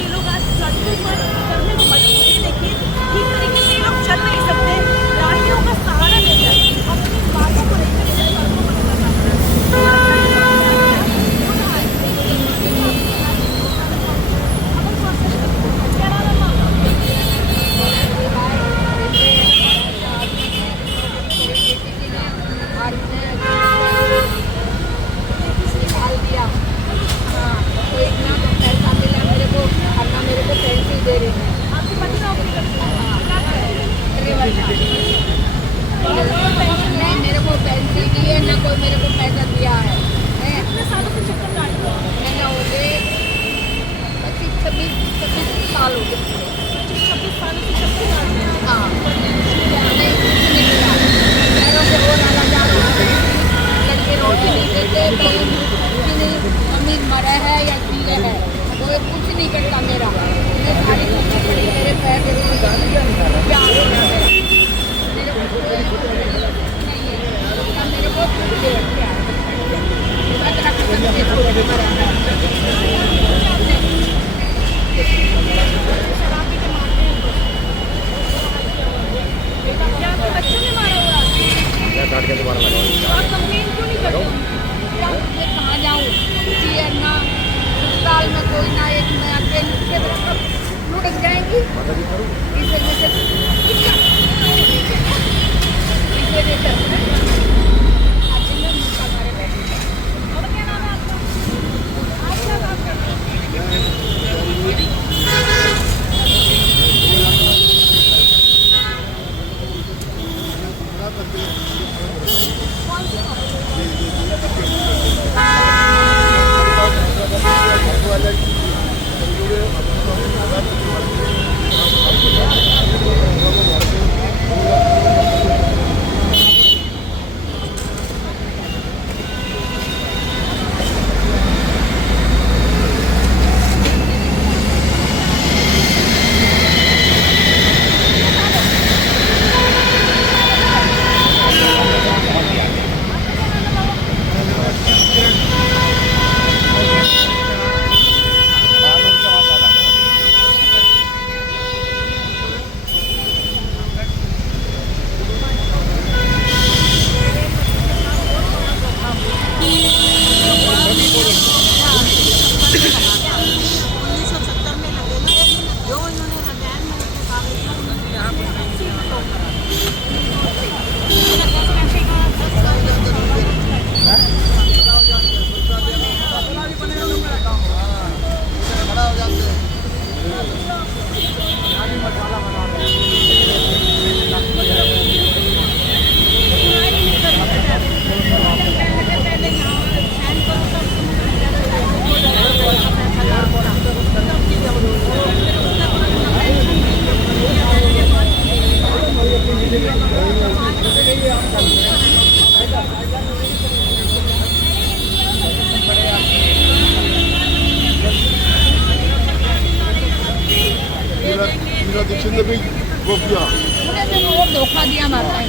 ये लोग आज सड़कों पर उतरने को मजबूर हैं। देखिए ठीक तरीके से ये लोग चल नहीं सकते, लाठियों का सहारा लेकर अपनी बातों को लेकर ये सड़कों पर उतर जाते मरा है या जीरे है, वो कुछ नहीं करता मेरा। सारी मेरे पैर क्या मेरे को बच्चों ने मारा हुआ कंप्लेन क्यों नहीं करते? कहाँ जाऊँ ना अस्पताल में कोई ना एक मैं लुढ़क जाएंगी इस वजह से दीक्षित भी वो किया, वो धोखा दिया माता है।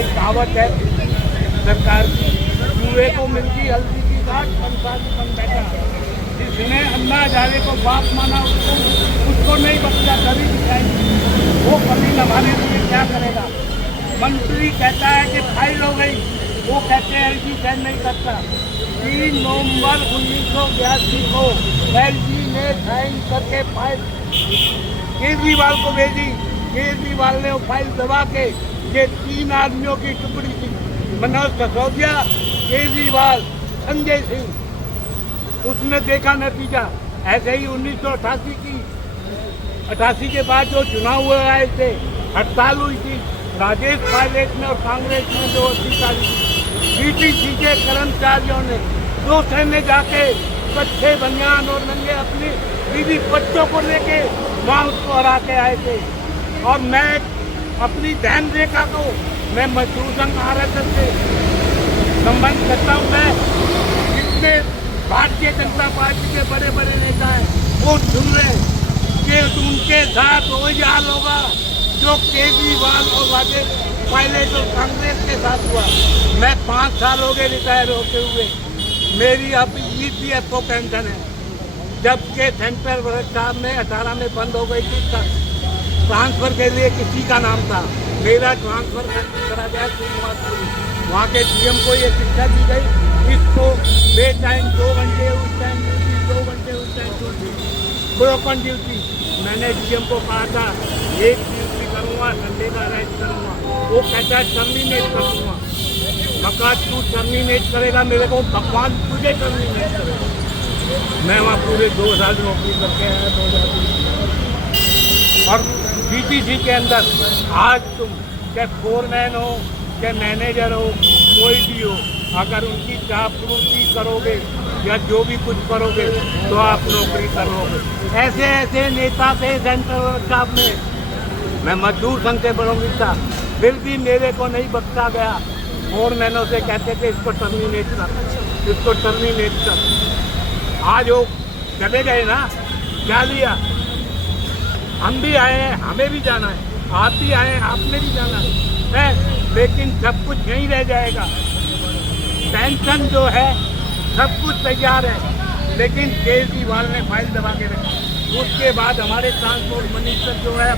एक कहावत है सरकार की, चूहे को मिलती हल्दी की घाट पंसारी बन बैठा। जिसने अन्ना हजारे को बाप माना उसको नहीं बच्चा कभी दिखाएगी, वो कभी नभाने के लिए क्या करेगा। मंत्री कहता है कि फाइल हो गई, वो कहते हैं एलजी साइन नहीं करता। 3 नवंबर 1982 को एलजी ने साइन करके फाइल केजरीवाल को भेजी। केजरीवाल ने वो फाइल दबा के, ये 3 आदमियों की टुकड़ी थी, मनोज सिसोदिया, केजरीवाल, संजय सिंह। उसने देखा नतीजा। ऐसे ही 1988 की 88 के बाद जो चुनाव हुए आए थे, हड़ताल हुई थी राजेश पायलट में और कांग्रेस में जो 80 तारीख बीटीसी के कर्मचारियों ने 2 सैन्य जाके कच्चे बनियान और नंगे अपनी बीवी बच्चों को लेके वहाँ उसको हरा के आए थे। और मैं अपनी ध्यान रेखा को मैं मजदूर संघ RSS से संबंध करता हूँ। मैं जितने भारतीय जनता पार्टी के बड़े बड़े नेता हैं वो सुन रहे कि उनके साथ वही हाल होगा जो केजरीवाल और राजेश पायलट और कांग्रेस के साथ हुआ। मैं 5 साल हो गए रिटायर होते हुए, मेरी अब EPFO पेंशन है, जबकि सेंट्रल वर्कशॉप में 18 में बंद हो गई थी। ट्रांसफर के लिए किसी का नाम था, मेरा ट्रांसफर करा गया श्रीनिवासपुरी। वहाँ के DM को ये शिक्षा दी गई, इसको बे टाइम 2 घंटे उस टाइम ड्यूटी, 2 घंटे उस टाइम ड्यूटी, ब्रोकन ड्यूटी। मैंने DM को कहा था 1 ड्यूटी करूँगा, संडे का रेस्ट करूँगा। वो कहता है टर्मिनेट करूँगा। मका तू टर्मिनेट करेगा, मेरे को भगवान तुझे टर्मिनेट करेगा। मैं वहाँ पूरे 2 साल नौकरी करके आया 2003। और BTC के अंदर आज तुम चाहे फोरमैन हो, चाहे मैनेजर हो, कोई भी हो, अगर उनकी चापलूसी करोगे या जो भी कुछ करोगे तो आप नौकरी करोगे। ऐसे ऐसे नेता थे सेंट्रल वर्कशॉप में। मैं मजदूर संघ से बड़ोगी था, फिर भी मेरे को नहीं बख्शा गया। फोरमैनों से कहते थे इसको टर्मिनेट कर, इसको टर्मिनेट कर। आज वो चले गए ना, क्या लिया? हम भी आए हैं, हमें भी जाना है, आप भी आए हैं, आपने भी जाना है, लेकिन सब कुछ यहीं रह जाएगा। पेंशन जो है सब कुछ तैयार है, लेकिन केजरीवाल ने फाइल दबा के रखी। उसके बाद हमारे ट्रांसपोर्ट मिनिस्टर जो है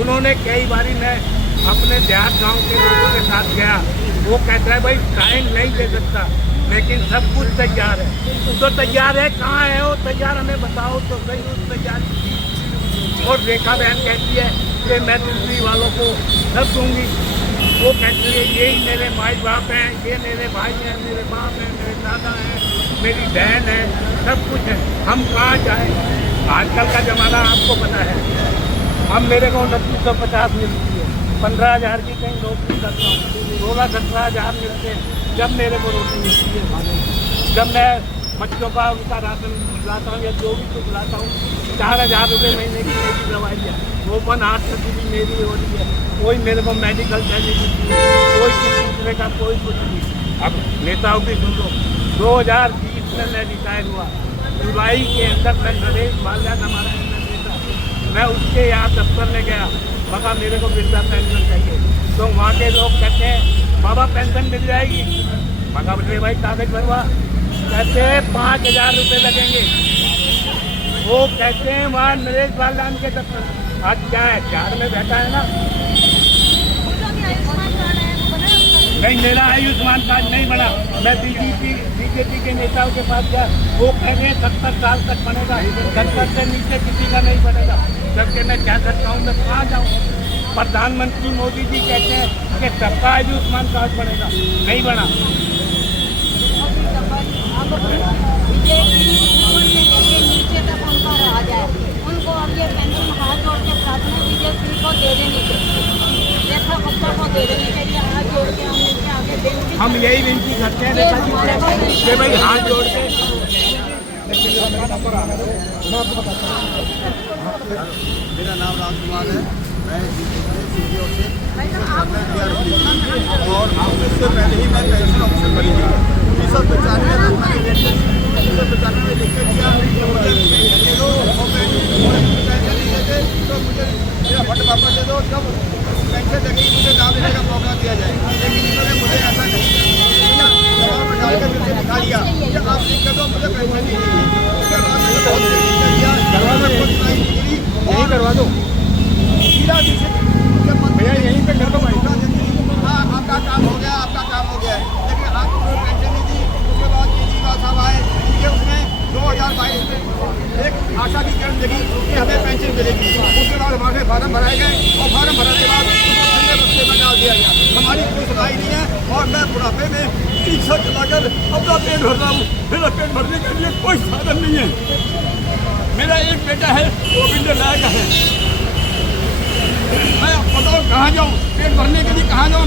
उन्होंने कई बारी मैं अपने देहात गांव के लोगों के साथ गया, वो कहता है भाई टाइम नहीं दे सकता, लेकिन सब कुछ तैयार है। तो तैयार है, कहाँ है वो तैयार, हमें बताओ तो सही उस तैयारी की। और रेखा बहन कहती है कि मैं दिल्ली वालों को सब दूंगी। वो कहती है यही मेरे माई बाप हैं, ये मेरे भाई हैं, मेरे बाप हैं, मेरे दादा हैं, मेरी बहन है, सब कुछ है, हम कहाँ जाएँ। आजकल का ज़माना आपको पता है। अब मेरे को 2950 मिलती है, 15,000 की कहीं नौकरी करता हूँ, 16-17 हज़ार मिलते हैं जब मेरे को रोटी मिलती है खाने की। जब मैं बच्चों का उनका राशन लाता हूँ या जो भी कुछ लाता हूँ, 4,000 रुपये महीने की मेरी दवाई है, ओपन हार्ट सर्जरी मेरी हो रही है, कोई मेरे को मेडिकल चाहिए नहीं, कोई किसी दूसरे का कोई कुछ नहीं। अब नेताओं की सुन लो, 2020 में मैं रिटायर हुआ, जुलाई के अंदर मैं नरेश बालियान हमारा नेता, मैं उसके यहाँ दफ्तर में गया, मगर मेरे को वृद्धा पेंशन चाहिए। तो वहाँ के लोग कहते हैं बाबा पेंशन मिल जाएगी, मगर बोले भाई कागज भरवा, कहते हैं 5,000 रुपये लगेंगे। वो कहते हैं वहाँ नरेश बालियान के दफ्तर। आज क्या है, झाड़ में बैठा है ना। नहीं, मेरा आयुष्मान कार्ड नहीं बना। मैं बीजेपी के नेताओं के पास गया, वो कह रहे हैं 70 साल तक बनेगा, 70 से नीचे किसी का नहीं बनेगा। जबकि मैं क्या करता हूँ, मैं कहाँ जाऊँ। प्रधानमंत्री मोदी जी कहते हैं कि सबका आयुष्मान कार्ड बनेगा, नहीं बना। नीचे तक उनका रह जाए, उनको अब ये पेंशन हाथ जोड़ के प्रार्थना बीजेपी को दे देनी चाहिए, रेखा गुप्ता को दे देनी चाहिए। हाथ जोड़ के हम इनके आगे बेनती, हम यही विनती करते हैं कि भाई हाथ जोड़ के। मेरा नाम राजकुमार है, मैं और इससे पहले ही मैं पेंशन ऑफिसर बनी थी। 1995 में मैंने 1995 में लिख के दिया मुझे पेंशन दे दो, और पैसे नहीं देते तो मुझे मेरा फंड वापस दे दो, जब पेंशन लगेगी मुझे नाम लेने का मौका दिया जाएगा। जिंदगी कि हमें पेंशन मिलेगी। उसके बाद हमारे फार्म भराए गए और फार्म भरने के बाद उसको ठंडे बस्ते में डाल दिया गया। हमारी कोई सुनाई नहीं है और मैं बुढ़ापे में रिक्शा चलाकर अपना पेट भर रहा हूँ। मेरा पेट भरने के लिए कोई साधन नहीं है। मेरा एक बेटा है वो भी लायक है। मैं बताओ कहाँ जाऊँ, पेट भरने के लिए कहाँ जाऊँ?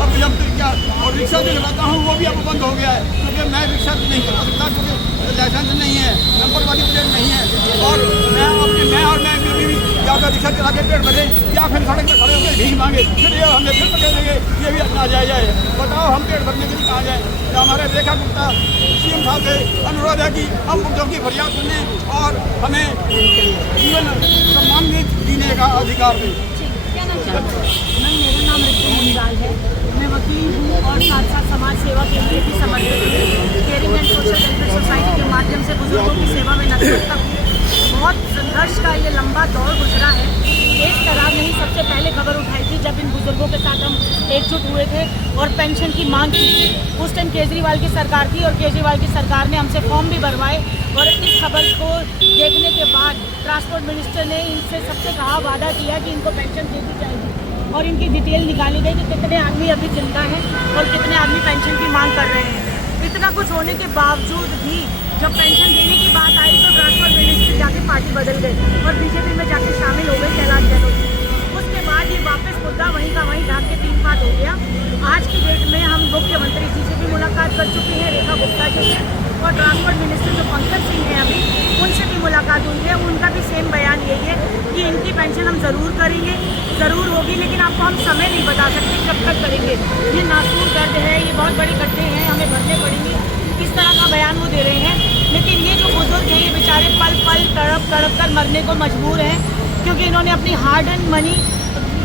अब जब क्या और रिक्शा जो चलाता हूँ वो भी अब बंद हो गया है क्योंकि मैं रिक्शा नहीं चला सकता क्योंकि लाइसेंस नहीं है, नंबर वाली प्लेट नहीं है। और मैं भी ज़्यादा रिक्शा चला के पेट भरे या फिर सड़क पर खड़े होकर भीख मांगे, फिर ये हमें फिर पकड़ेंगे, ये भी अपना जाए जाए। बताओ हम पेट भरने के लिए कहाँ जाएँ? तो हमारे रेखा गुप्ता CM साहब से अनुरोध है कि हम मुद्दों की फरियाद सुनें और हमें जीवन सम्मानित जीने का अधिकार दें। क्या नाम चाहते हैं? मैम मेरा नाम रितु मुंजाल है। मैं वकील हूँ और साथ साथ समाज सेवा के लिए भी समर्पित हूँ। Caring and social welfare society के माध्यम से बुजुर्गों की सेवा में नतमस्तक हूँ। बहुत संघर्ष का ये लंबा दौर गुजरा है। एक तरह नहीं सबसे पहले खबर उठाई थी जब इन बुजुर्गों के साथ हम एकजुट हुए थे और पेंशन की मांग की थी। उस टाइम केजरीवाल की सरकार थी और केजरीवाल की सरकार ने हमसे फॉर्म भी भरवाए और इस खबर को देखने के बाद ट्रांसपोर्ट मिनिस्टर ने इनसे सबसे कहा, वादा किया कि इनको पेंशन दे दी जाएगी और इनकी डिटेल निकाली गई कि कितने आदमी अभी जिंदा हैं और कितने आदमी पेंशन की मांग कर रहे हैं। इतना कुछ होने के बावजूद भी जब पेंशन देने की बात आई तो ट्रांसपोर्ट मिनिस्टर जाके पार्टी बदल गए और बीजेपी में जाके शामिल हो गए कैलाश गहलोत। उसके बाद ये वापस मुद्दा वहीं का वहीं ढाक के 3 बात हो गया। आज की डेट में हम मुख्यमंत्री जी से भी मुलाकात कर चुके हैं, रेखा गुप्ता जी से, और ट्रांसपोर्ट मिनिस्टर जो पंकज सिंह हैं अभी उनसे भी मुलाकात हुई है। उनका भी सेम बयान यही है कि इनकी पेंशन हम ज़रूर करेंगे, ज़रूर होगी, लेकिन आपको हम समय नहीं बता सकते कब तक करेंगे। ये नासूर दर्द है, ये बहुत बड़े गड्ढे हैं, हमें भरने पड़ेंगे, इस तरह का बयान वो दे रहे हैं। लेकिन ये जो बुजुर्ग हैं ये बेचारे पल पल तड़प तड़प कर मरने को मजबूर हैं क्योंकि इन्होंने अपनी हार्ड एंड मनी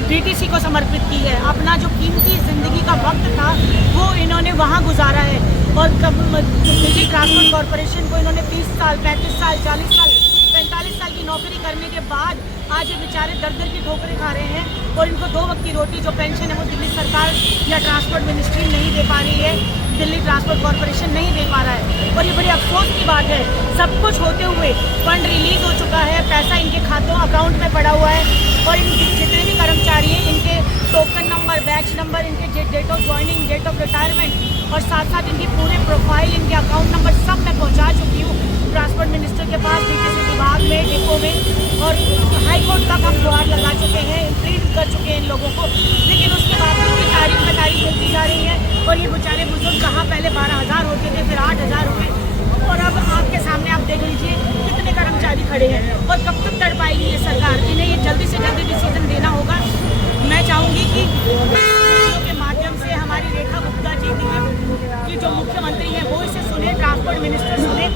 DTC को समर्पित की है। अपना जो कीमती ज़िंदगी का वक्त था वो इन्होंने वहाँ गुजारा है और दिल्ली ट्रांसपोर्ट कॉरपोरेशन को इन्होंने 30 साल 35 साल 40 साल 45 साल की नौकरी करने के बाद आज ये बेचारे दर की ठोकरें खा रहे हैं और इनको 2 वक्त की रोटी जो पेंशन है वो दिल्ली सरकार या ट्रांसपोर्ट मिनिस्ट्री नहीं दे पा रही है, दिल्ली ट्रांसपोर्ट कॉरपोरेशन नहीं दे पा रहा है। और ये बड़ी अफसोस की बात है, सब कुछ होते हुए फंड रिलीज हो चुका है, पैसा इनके खातों अकाउंट में पड़ा हुआ है और इनके जितने भी कर्मचारी हैं इनके टोकन नंबर, बैच नंबर, इनके date of joining, date of retirement और साथ साथ इनकी पूरे प्रोफाइल, इनके अकाउंट नंबर सब मैं पहुँचा चुकी हूँ ट्रांसपोर्ट मिनिस्टर के पास, DTC विभाग में, डिपो में, और हाई कोर्ट तक हम गुहार लगा चुके हैं, प्लीड कर चुके हैं इन लोगों को। लेकिन उसके बावजूद भी तारीख पे तारीख मिलती जा रही है और ये बेचारे बुजुर्ग कहाँ पहले 12,000 होते थे, फिर 8,000 हुए और अब आपके सामने आप देख लीजिए कितने कर्मचारी खड़े हैं। और कब तक तड़ पाएगी ये सरकार? इन्हें ये जल्दी से जल्दी डिसीजन देना होगा। मैं चाहूँगी कि के माध्यम से हमारी रेखा गुप्ता जी की जो मुख्यमंत्री हैं वो इसे सुने, ट्रांसपोर्ट मिनिस्टर सुने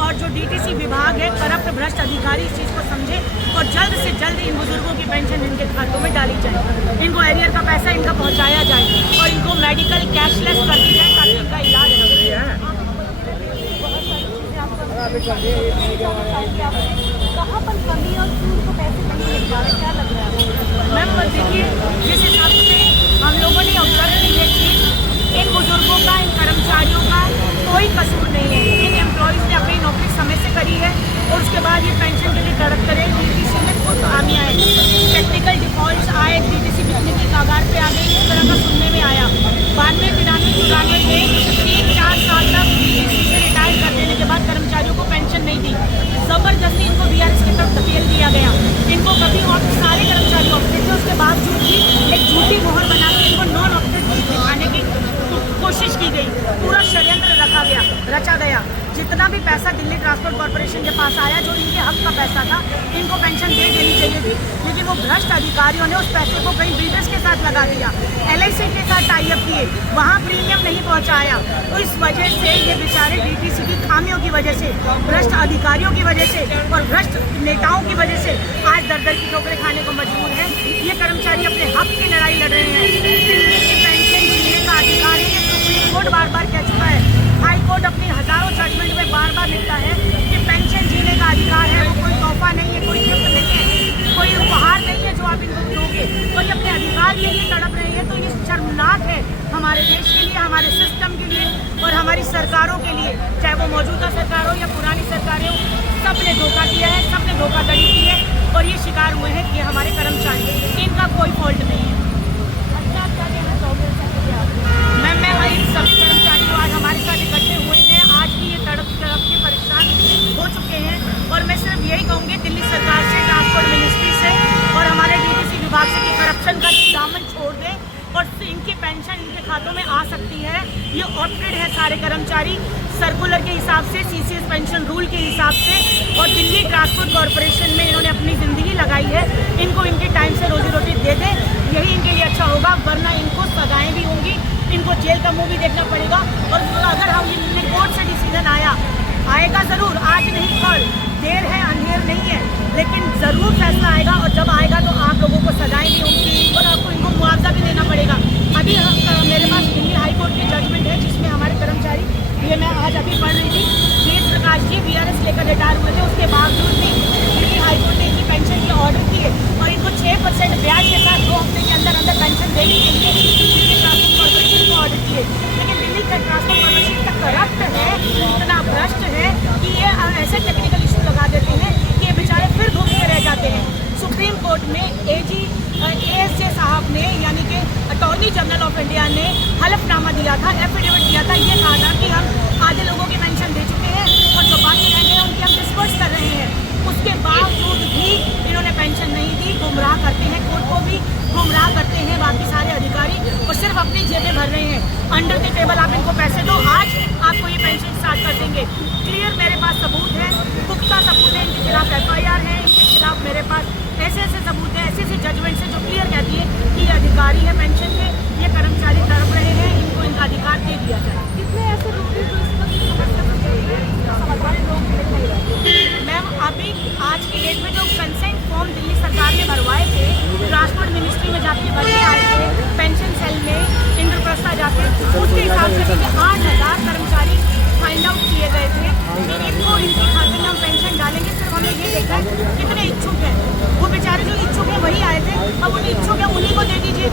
और जो DTC विभाग है, करप्ट भ्रष्ट अधिकारी इस चीज़ को समझे और जल्द से जल्द इन बुजुर्गों की पेंशन इनके खातों में डाली जाए, इनको एरियर का पैसा इनका पहुंचाया जाए और इनको मेडिकल कैशलेस कर दी जाए ताकि इनका इलाज हो सके। कहाँ पर कमी और उनको पैसे नहीं मिल पा रहे, क्या लग रहा है मैम? देखिए जिस हिसाब से हम लोगों ने ऑब्जर्व की है चीज़, इन बुजुर्गों का, इन कर्मचारियों का कोई कसूर नहीं है। इन एम्प्लॉयज़ ने अपनी नौकरी समय से करी है और उसके बाद ये पेंशन के लिए तड़प करे। DTC में खुद खामियाँ हैं, टेक्निकल डिफॉल्ट्स आए, DTC बिकने की कगार पे आ गई, इस तरह का सुनने में आया। 92, 93, 94 में 3-4 साल तक DTC से रिटायर कर देने के बाद कर्मचारियों को पेंशन नहीं दी, ज़बरदस्ती इनको BRS की तरफ धकेल दिया गया। इनको कभी और सारे कर्मचारी ऑप्टेड थे, उसके बावजूद भी एक झूठी मोहर बना के इनको नॉन ऑप्टेड दिखाने की कोशिश की गई। पूरा षड्यंत्र रचा गया। जितना भी पैसा दिल्ली ट्रांसपोर्ट कॉरपोरेशन के पास आया, जो इनके हक का पैसा था, इनको पेंशन दे देनी चाहिए थी, लेकिन वो भ्रष्ट अधिकारियों ने उस पैसे को कहीं बिजनेस के साथ लगा दिया, LIC के साथ टाई अप किए, वहाँ प्रीमियम नहीं पहुँचाया। तो इस वजह से ये बेचारे DTC की खामियों की वजह से, भ्रष्ट अधिकारियों की वजह से और भ्रष्ट नेताओं की वजह से आज दर की ठोकरें खाने को मजबूर हैं। ये कर्मचारी अपने हक की लड़ाई लड़ रहे हैं। पेंशन जीने का अधिकार है, सुप्रीम कोर्ट बार बार कह चुका है, हाई कोर्ट अपनी हजारों जजमेंट में बार बार लिखता है कि पेंशन जीने का अधिकार है, वो कोई तोहफा नहीं है, कोई गिफ्ट नहीं है, कोई उपहार नहीं है जो आप इनको दोगे। तो ये अपने अधिकार के लिए तड़प रहे हैं। तो ये शर्मनाक है हमारे देश के लिए, हमारे सिस्टम के लिए और हमारी सरकारों के लिए, चाहे वो मौजूदा सरकार हो या पुरानी सरकारें हो। सबने धोखा किया है, सबने धोखाधड़ी की है और ये शिकार हुए हैं कि ये हमारे कर्मचारी, इनका कोई फॉल्ट नहीं है। मैं वही सभी कर्मचारी जो आज हमारे साथ इकट्ठे हुए हैं, आज भी ये तड़प तड़प के परेशान हो चुके हैं और मैं सिर्फ यही कहूँगी दिल्ली सरकार से, ट्रांसपोर्ट मिनिस्ट्री से और हमारे डीटीसी विभाग से कि करप्शन का दामन छोड़ दें और इनकी पेंशन इनके खातों में आ सकती है। ये ऑडिटेड है सारे कर्मचारी सर्कुलर के हिसाब से, सीसीएस पेंशन रूल के हिसाब से और दिल्ली ट्रांसपोर्ट कॉरपोरेशन में इन्होंने अपनी ज़िंदगी लगाई है। इनको इनके टाइम से रोजी रोटी दे दें, यही इनके लिए अच्छा होगा, वरना इनको सजाएं भी होंगी, इनको जेल का मुंह भी देखना पड़ेगा। और अगर हम इनने कोर्ट से डिसीजन आएगा ज़रूर, आज नहीं कल, देर है अंधेर नहीं है, लेकिन ज़रूर फैसला आएगा और जब आएगा तो आप लोगों को सजाएं भी होंगी और आपको इनको मुआवजा भी देना पड़ेगा। अभी मेरे पास दिल्ली हाई कोर्ट की जजमेंट है जिसमें हमारे कर्मचारी, ये मैं आज अभी पढ़ रही थी, वेद प्रकाश जी वीआरएस लेकर रिटायर हुए थे, उसके बावजूद भी दिल्ली हाई कोर्ट ने इनकी पेंशन के ऑर्डर किए और इनको 6% ब्याज के साथ 2 हफ्ते के अंदर अंदर पेंशन देने के लिए दिल्ली ट्रांसपोर्ट कॉर्पोरेशन को ऑर्डर किए। लेकिन दिल्ली का ट्रांसपोर्ट कॉर्पोरेशन इतना करप्ट है, इतना भ्रष्ट है कि ये ऐसे टेक्निकल इशू लगा देते हैं कि ये बेचारे फिर भूखे रह जाते हैं। सुप्रीम कोर्ट में ASJ साहब ने यानी कि अटॉर्नी जनरल ऑफ इंडिया ने हलफनामा दिया था, एफिडेविट दिया था, ये कहा था कि हम आधे लोगों की पेंशन दे चुके हैं और जो बाकी रह गए हैं उनकी हम डिस्पर्स कर रहे हैं। उसके बावजूद भी इन्होंने पेंशन नहीं दी, गुमराह करते हैं, कोर्ट को भी गुमराह करते हैं बाकी सारे अधिकारी और सिर्फ अपनी जेबें भर रहे हैं। अंडर द टेबल आप इनको पैसे दो, आज आपको ये पेंशन स्टार्ट कर देंगे। क्लियर मेरे पास सबूत है, पुख्ता सबूत है, इनके खिलाफ FIR है, इनके खिलाफ मेरे पास ऐसे सबूत है, ऐसी जजमेंट से जो क्लियर कहती है कि ये अधिकारी है पेंशन के, ये कर्मचारी तड़प रहे हैं, इनको इनका अधिकार दे दिया जाए। कितने ऐसे लोग हैं जो मैम अभी आज की डेट में जो कंसेंट फॉर्म दिल्ली सरकार ने भरवाए थे, ट्रांसपोर्ट मिनिस्ट्री में जाके भरने आए थे, पेंशन सेल में इंद्रप्रस्था जाके, उसके हिसाब से 8,000 कर्मचारी फाइंड आउट किए गए थे कि इनको इनके खाते में हम पेंशन डालेंगे। सिर्फ हमने ये देखा है कितने इच्छुक हैं, वो बेचारे जो इच्छुक हैं वही आए थे, अब उन इच्छुक हैं उन्हीं को दे दीजिए।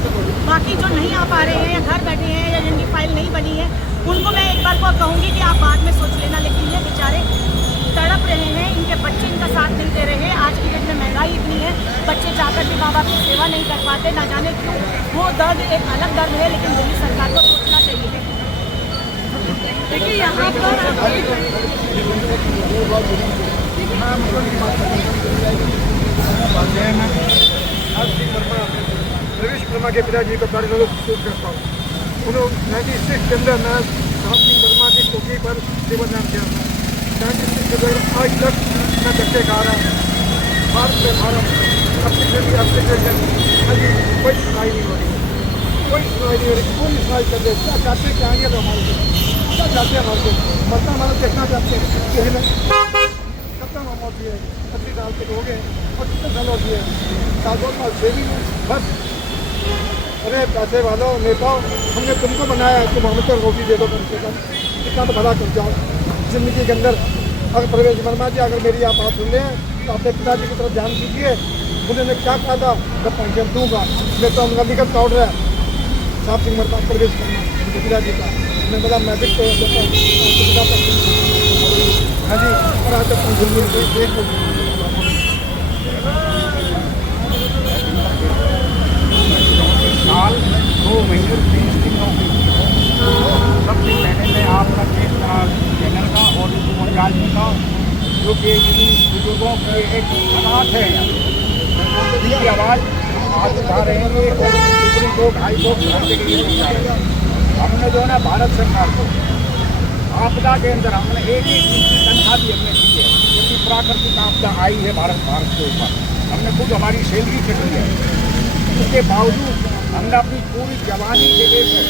बाकी जो नहीं आ पा रहे हैं या घर बैठे हैं या जिनकी फाइल नहीं बनी है, उनको मैं एक बार को कहूँगी कि आप बाद में सोच लेना, लेकिन ये बेचारे तड़प रहे हैं, इनके बच्चे इनका साथ नहीं दे रहे हैं। आज की डेट में महंगाई इतनी है, बच्चे जाकर के माँ बाप की सेवा नहीं कर पाते, ना जाने क्यों। वो दर्द एक अलग दर्द है, लेकिन दिल्ली सरकार को सोचना चाहिए। देखिए यहाँ पर रवीश वर्मा के पिताजी को सूट करता हूँ। उन्होंने 96 के अंदर मैं साहब सिंह वर्मा की चौकी पर सेवादान किया था। 96 के अंदर आज तक मैं धक्के खा रहा हूँ, भारत में भारत अभी कोई सुनाई नहीं हो रही, कोई सुनाई नहीं हो रही, कौन सुनाई कर रहे? क्या चाहते क्या आएंगे तो हमारे क्या चाहते हैं हमारे मतलब हमारा देखना चाहते हैं कि कब तक हम होती है 30 साल तक हो गए और कितने साल होती है 7 साल सेविंग बस। अरे पैसे वालों नेताओं, हमने तुमको बनाया है, तुम हमें तो रोटी दे दो कम से कम, इतना तो भला कर जाओ जिंदगी के अंदर। अगर प्रवेश वर्मा जी अगर मेरी आप बात सुन रहे हैं तो अपने पिताजी की तरफ ध्यान दीजिए। उन्होंने क्या कहा था, मैं पेंशन दूँगा, मैं तो उनका लिखत काउंट रहा है साहब सिंह वर्मा प्रवेश वर्मा उनके पिताजी का। मैं बोला मैं भी तो हाँ जी, और आज तक साल 2 महीने 20 दिन हो गई। सबसे पहले मैं आपका केस चैनल का और राज्य का जो कि बुजुर्गों के एक अनाथ है उनकी आवाज़ आज उठा रहे हैं और सुप्रीम कोर्ट हाई कोर्ट भरने के लिए जा रहे हैं। हमने जो है ना भारत सरकार को आपदा के अंदर हमने एक दिन की तनख्वाह भी हमने दी है, क्योंकि प्राकृतिक आपदा आई है भारत के ऊपर, हमने खुद हमारी सैलरी कटी है। उसके बावजूद हमने अपनी पूरी जवानी के लेकर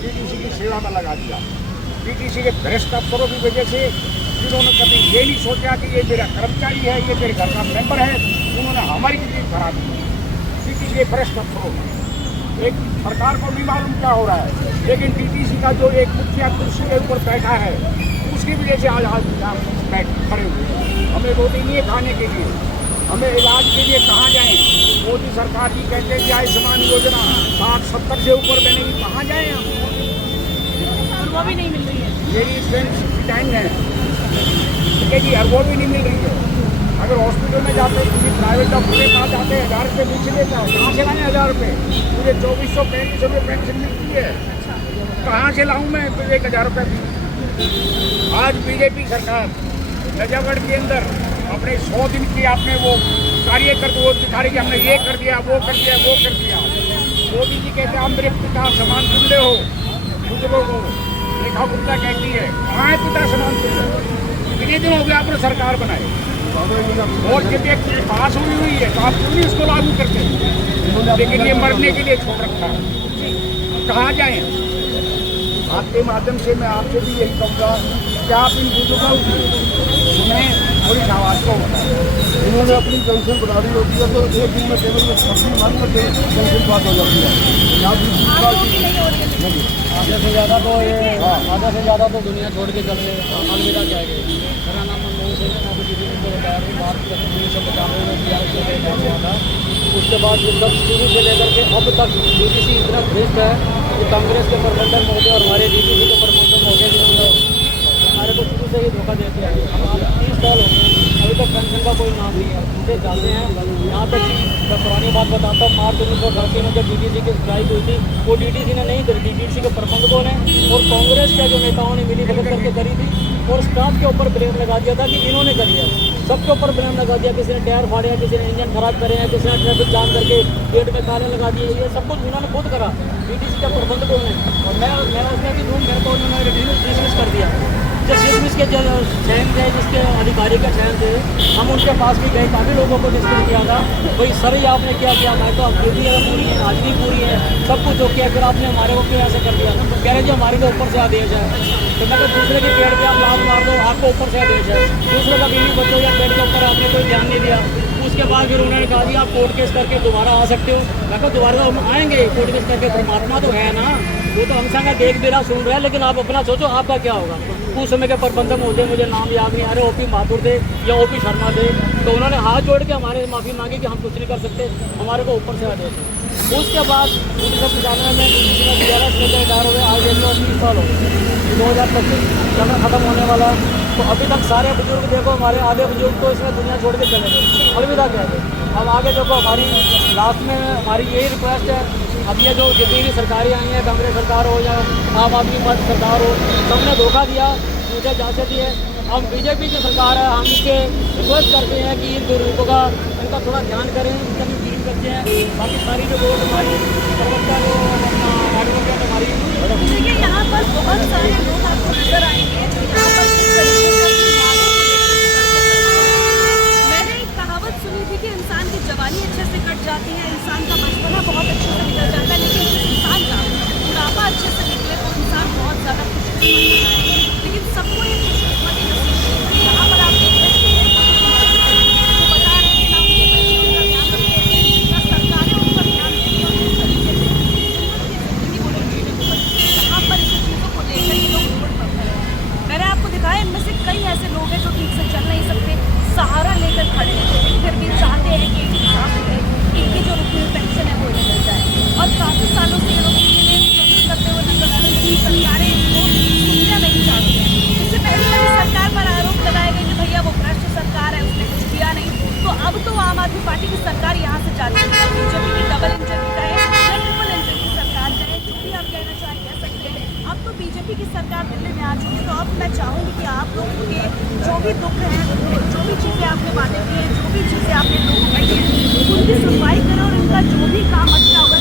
DTC की सेवा में लगा दिया। DTC के भ्रष्ट अफसरों की वजह से जिन्होंने कभी ये नहीं सोचा कि ये मेरा कर्मचारी है, ये मेरे घर का मेंबर है, उन्होंने हमारी जिंदगी खराब की। DTC के भ्रष्ट अफसरों में एक सरकार को नहीं मालूम क्या हो रहा है, लेकिन DTC का जो एक मुखिया कुर्सी के ऊपर बैठा है उसकी वजह से आज बैठ खड़े हुए। हमें रोटी नहीं है खाने के लिए, हमें इलाज के लिए कहाँ जाएं? मोदी सरकार भी कहते हैं कि आयुष्मान योजना 60-70 से ऊपर बनेगी, कहाँ जाएं हम? वो भी नहीं मिल रही है। मेरी फ्रेंड्स टाइम है, ठीक है जी, हर वो भी नहीं मिल रही है। अगर हॉस्पिटल में जाते हैं किसी प्राइवेट डॉक्टर के पास जाते हैं 1000 रुपये नीचे लेता है, कहाँ से लाएँ 1000 रुपये? मुझे 2435 रुपये पेंशन मिलती है, कहाँ से लाऊँ मैं 1000 रुपये? आज बीजेपी सरकार नजागढ़ के अंदर अपने 100 दिन की आपने वो कार्य कर वो दिखा रही कि हमने ये कर दिया, वो कर दिया, वो कर दिया। मोदी जी कहते हैं आप मेरे पिता समान तुल्य हो, बुजुर्गों को रेखा गुप्ता कहती है कहाँ है पिता समान तुल्य? कितने दिन हो गए आपने सरकार बनाए और जब एक पास हुई है तो आप क्यों नहीं इसको लागू करते? लेकिन ये मरने के लिए छोड़ रखा है। कहाँ जाएं? आपके माध्यम से मैं आपसे भी यही कहूँगा कि आप इन बुजुर्गों की सुने और इस आवाज़ को बताएं। इन्होंने अपनी पेंशन बढ़ा दी होती है तो एक दिन में केवल अपनी मांग करके पेंशन पास हो जाती है। आधे से ज़्यादा तो ये आधा से ज़्यादा तो दुनिया छोड़ के चल गए, अलविदा जाएंगे। मेरा नाम मनमोहन सिंह है, मैं भी किसी को बताया कि भारत के 1995 में BRS से रिटायर हुआ था। उसके बाद जब शुरू से लेकर के अब तक DDC इतना भ्रष्ट है कि कांग्रेस के प्रबंधन महोदय और हमारे DDC के प्रबंधन महोदय जिन्होंने हमारे को शुरू से ही धोखा देते हैं। हम आज 30 साल हो गए, अभी तक पेंशन का कोई नाम नहीं है। उनसे जाते हैं यहाँ तक कि मैं पुरानी बात बताता हूँ, मार्च 1988 में जब DDC की स्ट्राइक हुई थी वो DDC ने नहीं करी थी, DDC के प्रबंधकों ने और कांग्रेस के जो नेताओं ने मिली भगत करके करी थी और स्टाफ के ऊपर ब्लेम लगा दिया था कि इन्होंने करी है। सबके ऊपर ब्लेम लगा दिया, किसी ने टायर फाड़े हैं, किसी ने इंजन खराब करे हैं, किसी ने ट्रैफिक जाम करके गेट में ताले लगा दिए। ये सब कुछ उन्होंने खुद करा DDC के प्रबंधकों ने। और मैं उसमें भी दूँ, मेरे को उन्होंने डिसमिस कर दिया। जब डिसमिस के जो चयन थे, जिसके अधिकारी का चयन थे, हम उनके पास भी गए, काफ़ी लोगों को डिस्कस किया था भाई सर ये आपने क्या किया? मैं तो अब ड्यूटी पूरी है, हाजिरी पूरी है, सब कुछ ओके है, फिर आपने हमारे को क्यों ऐसे कर दिया? कह रहे जी हमारे को ऊपर से आदेश है। तो मैं तो दूसरे के पेड़ पे आप लात मार दो, आपको ऊपर से आदेश है। दूसरे का बीवी बच्चों या पेड़ के ऊपर आपने कोई ध्यान नहीं दिया। उसके बाद फिर उन्होंने कहा जी आप कोर्ट केस करके दोबारा आ सकते हो। मैं कहा दोबारा तो हम आएंगे कोर्ट केस करके, परमात्मा तो है ना, वो तो हम संग देख भी रहा सुन रहा है, लेकिन आप अपना सोचो आपका क्या होगा। उस समय के प्रबंधक होते मुझे नाम याद नहीं आ रहे, OP माथुर थे या OP शर्मा थे, तो उन्होंने हाथ जोड़ के हमारे माफ़ी मांगी कि हम कुछ नहीं कर सकते, हमारे को ऊपर से आदेश है। उसके बाद 1995 में BRS में रिटायर हुए, आज 30 साल हो गए, 2025 समय ख़त्म होने वाला है। तो अभी तक सारे बुजुर्ग देखो, हमारे आधे बुजुर्ग तो इसमें दुनिया छोड़ के चले गए, अलविदा कह गए। अब आगे देखो हमारी लास्ट में हमारी यही रिक्वेस्ट है, अब ये जो जितनी भी सरकारें आई हैं, कांग्रेस सरकार हो या आम आदमी पार्टी सरकार हो, सबने धोखा दिया, मुझे जांच दिए। हम BJP की सरकार है, हम इसके रिक्वेस्ट करते हैं कि इन दुर्गों का इनका थोड़ा ध्यान करें, इनका भी फीलिंग करते हैं। बाकी सारी जो वोट हमारी प्रवक्ता जो अपना एडवोकेट हमारी देखिए यहाँ पर बहुत सारे लोग आपको नजर आएंगे जो यहाँ पर किस तरीके से अपनी मांगों को लेकर। मैंने एक कहावत सुनी थी कि इंसान की जवानी अच्छे से कट जाती है, इंसान का बचपना बहुत अच्छे से निकल जाता है, लेकिन जिस इंसान का बुढ़ापा अच्छे से निकले तो इंसान बहुत ज़्यादा खुशकिस्मत है। लेकिन सबको ये खुशकिस्मती नसीब यहाँ पर आप देख सकते हैं जो बता रहे हैं ना उनके बच्चे का ध्यान रखते हैं, ना सरकारें उन पर ध्यान देती हैं और इस तरीके से जिंदगी को यहाँ पर इन चीज़ों को लेकर ये लोग ऊपर पड़ते हैं। मैंने आपको दिखाया इनमें से कई ऐसे लोग हैं जो ठीक से चल नहीं सकते, सहारा लेकर खड़े हैं, फिर भी चाहते हैं कि इनकी जो रुकी हुई पेंशन है वो मिल जाए। और काफ़ी सालों से ये लोग इसके लिए स्ट्रगल करते हुए नजर आ रहे हैं, सरकारें इनको सुनना नहीं चाहती हैं। इससे पहले कभी सरकार पर आरोप लगाए गए कि भैया वो भ्रष्ट सरकार है, उसने कुछ किया नहीं। तो अब तो आम आदमी पार्टी की सरकार यहाँ से जाती है, BJP की डबल इंजन की कहे या ट्रिपल इंजन की सरकार कहे, जो भी आप कहना चाहें कह सकते हैं। अब तो BJP की सरकार दिल्ली में आ चुकी है, तो अब मैं चाहूँगी कि आप लोगों के जो भी दुख हैं, जो भी चीज़ें आपने बातें की हैं, जो भी चीज़ें आपने लोगों को कही हैं, उनकी सुनवाई करें और इनका जो भी काम अच्छा होगा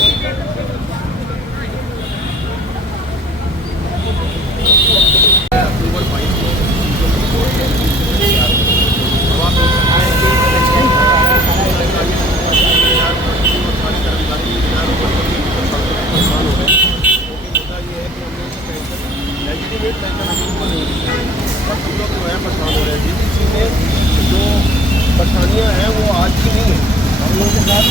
परेशानियाँ हैं वो आज की नहीं है, हम लोगों के साथ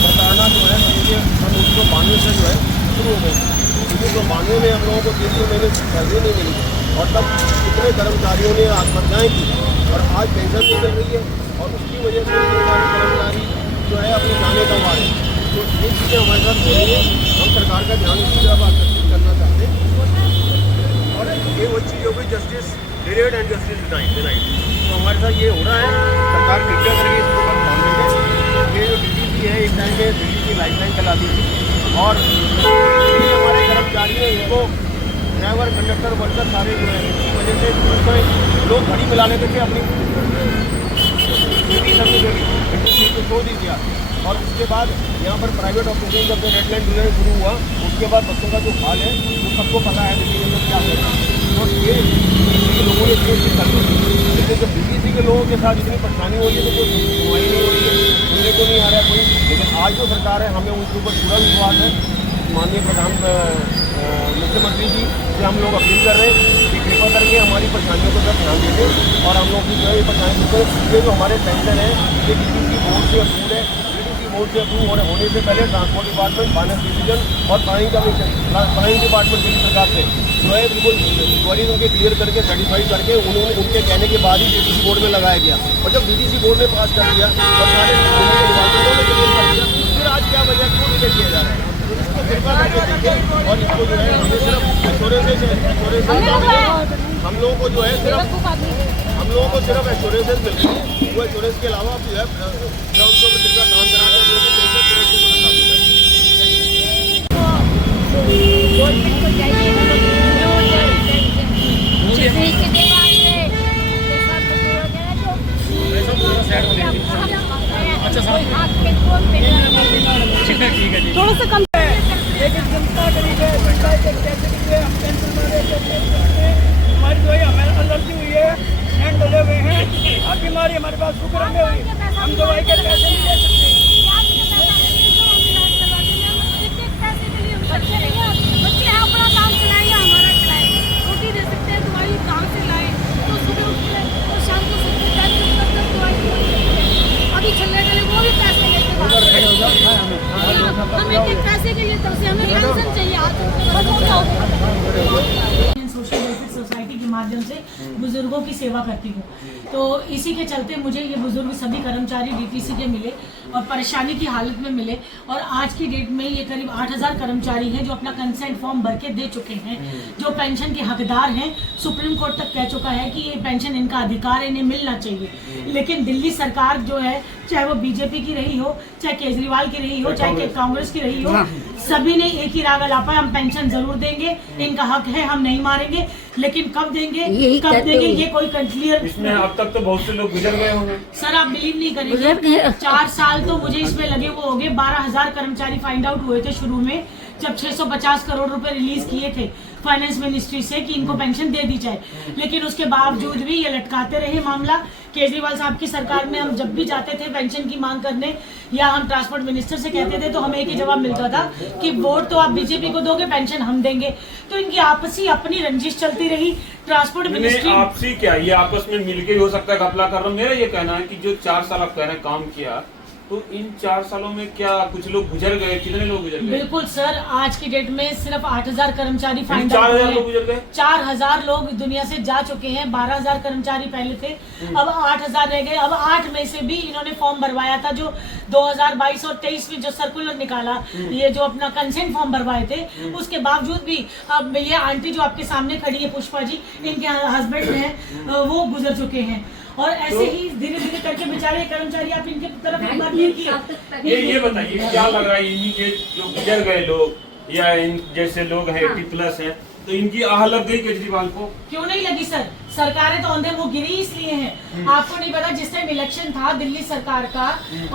प्रताड़ना जो है समझिए सन 1992 से जो है शुरू हो गई। 1992 में हम लोगों को 3 महीने सैलरी नहीं मिली और तब कितने कर्मचारियों ने आत्महत्याएँ की और आज पेंशन नहीं मिल रही है और उसकी वजह से हमारे कर्मचारी जो है अपने जाने गंवा रहे हैं। तो ये चीज़ें हमारे साथ हो रही है, हम सरकार का ध्यान इसी तरफ आकर्षित करना चाहते हैं। और ये वो चीज़ हो गई justice delayed and justice denied. तो हमारे साथ ये हो रहा है, सरकार फिर ड्राइवर कंडक्टर वर्कर सारे जो है इसी वजह से लोग घड़ी मिला लेते थे अपनी इंडस्ट्री को छोड़ दी गया। और उसके बाद यहाँ पर प्राइवेट ऑफिसर जब रेड लाइट डिलीवरी शुरू हुआ उसके बाद बच्चों का जो हाल है वो सबको पता है दिल्ली में क्या है। और ये लोगों ने केस की सर्विस, लेकिन जब बीबीसी के लोगों के साथ इतनी परेशानी हो रही है तो कोई सुनवाई नहीं हो रही है, सुनने को नहीं आ रहा है कोई। लेकिन आज जो सरकार है हमें उनके ऊपर पूरा विश्वास है। माननीय मुख्यमंत्री जी से हम लोग अपील कर रहे हैं कि कृपा करके हमारी परेशानियों को जब ध्यान देंगे और हम लोग की जो है परेशानी ये जो हमारे पेंशन है ये डीटीसी बोर्ड से अप्रूव है। डीटीसी बोर्ड से अप्रूव होने से पहले ट्रांसपोर्ट डिपार्टमेंट, फाइनेंस डिवीजन और प्लानिंग डिपार्टमेंट दिल्ली सरकार से जो है बिल्कुल क्वेरीज उनके क्लियर करके सर्टिफाई करके उन्होंने उनके कहने के बाद ही डीटीसी बोर्ड में लगाया गया। और जब डीटीसी बोर्ड ने पास कर दिया और सारे डिपार्टमेंटों ने क्लियर कर दिया, फिर आज क्या वजह क्यों डिले किया जा रहा है? इसको कृपा करके देखिए। और इसको जो है हमें सिर्फ एश्योरेंस हम लोगों को जो है सिर्फ हम लोगों को सिर्फ एश्योरेंसेस मिल रही है। वो एश्योरेंस के अलावा जो है ग्राउंड पर जितना काम करा के हम लोगों को पैसे थोड़ा सा कम लेकिन जनता गरीब है, जनता के कैसे लिए हम पेंशन मारे हमारी जो है हमें एलर्जी हुई है, हैंड डले हुए हैं। अब बीमारी हमारे पास शुक्र में हुई, हम दवाई के पैसे नहीं ले सकते। बच्चे अपना काम चलाएंगे, हमारा चलाए, रोटी दे सकते हैं, दवाई कहाँ से लाए? तो सुबह उठते और शाम को दवाई अभी चलने के लिए वो भी पैसे लेते हम एक पैसे के लिए तरफ से हमें पेंशन चाहिए। सोशल वेलफेयर सोसाइटी के माध्यम से बुजुर्गों की सेवा करती हूँ, तो इसी के चलते मुझे ये बुजुर्ग सभी कर्मचारी डीटीसी के मिले और परेशानी की हालत में मिले। और आज की डेट में ये करीब 8000 कर्मचारी हैं जो अपना कंसेंट फॉर्म भर के दे चुके हैं, जो पेंशन के हकदार हैं। सुप्रीम कोर्ट तक कह चुका है कि ये पेंशन इनका अधिकार है, इन्हें मिलना चाहिए। लेकिन दिल्ली सरकार जो है, चाहे वो बीजेपी की रही हो, चाहे केजरीवाल की रही हो, चाहे कांग्रेस की रही हो, सभी ने एक ही राग लापा है, हम पेंशन जरूर देंगे, इनका हक है, हम नहीं मारेंगे। लेकिन कब देंगे, कब देंगे, ये कोई क्लियर। इसमें अब तक तो बहुत से लोग गुजर गए होंगे सर, आप बिलीव नहीं करेंगे, 4 साल तो मुझे इसमें लगे वो हो गए। 12000 कर्मचारी फाइंड आउट हुए थे शुरू में, जब 650 करोड़ रुपए रिलीज किए थे फाइनेंस मिनिस्ट्री से कि इनको पेंशन दे दी जाए। लेकिन उसके बावजूद भी ये लटकाते रहे मामला। केजरीवाल साहब की सरकार में हम जब भी जाते थे पेंशन की मांग करने या हम ट्रांसपोर्ट मिनिस्टर से कहते थे तो हमें एक ही जवाब मिलता था कि वोट तो आप बीजेपी को दोगे, पेंशन हम देंगे। तो इनकी आपसी अपनी रंजिश चलती रही। ट्रांसपोर्ट मिनिस्ट्री आपसी क्या, ये आपस में मिलके भी हो सकता है घपला कर रहा हूँ। मेरा ये कहना है कि जो 4 साल आप कह रहे हैं काम किया, तो इन 4 सालों में क्या कुछ लोग गुजर गए? कितने लोग गुजर गए? बिल्कुल सर, आज की डेट में सिर्फ 8000 कर्मचारी फाइंड आउट 4000 लोग गुजर गए। 4000 लोग दुनिया से जा चुके हैं। 12000 कर्मचारी पहले थे, अब 8000 रह गए। अब 8 में से भी इन्होंने फॉर्म भरवाया था, जो 2022 और 23 में जो सर्कुलर निकाला, ये जो अपना कंसेंट फॉर्म भरवाए थे, उसके बावजूद भी अब ये आंटी जो आपके सामने खड़ी है, पुष्पा जी, इनके हस्बैंड हैं, वो गुजर चुके हैं। और ऐसे ही धीरे धीरे करके बेचारे कर्मचारी, आप इनके तरफ एक बार देखिए। ये बताइए क्या लग रहा है, इन्हीं के जो गुजर गए लोग या इन जैसे लोग हैं 80+ हैं, तो इनकी आह लग गई केजरीवाल को? क्यों नहीं लगी सर? सरकारें तो अंधे मुंह गिरी इसलिए हैं। आपको नहीं पता, जिस टाइम इलेक्शन था दिल्ली सरकार का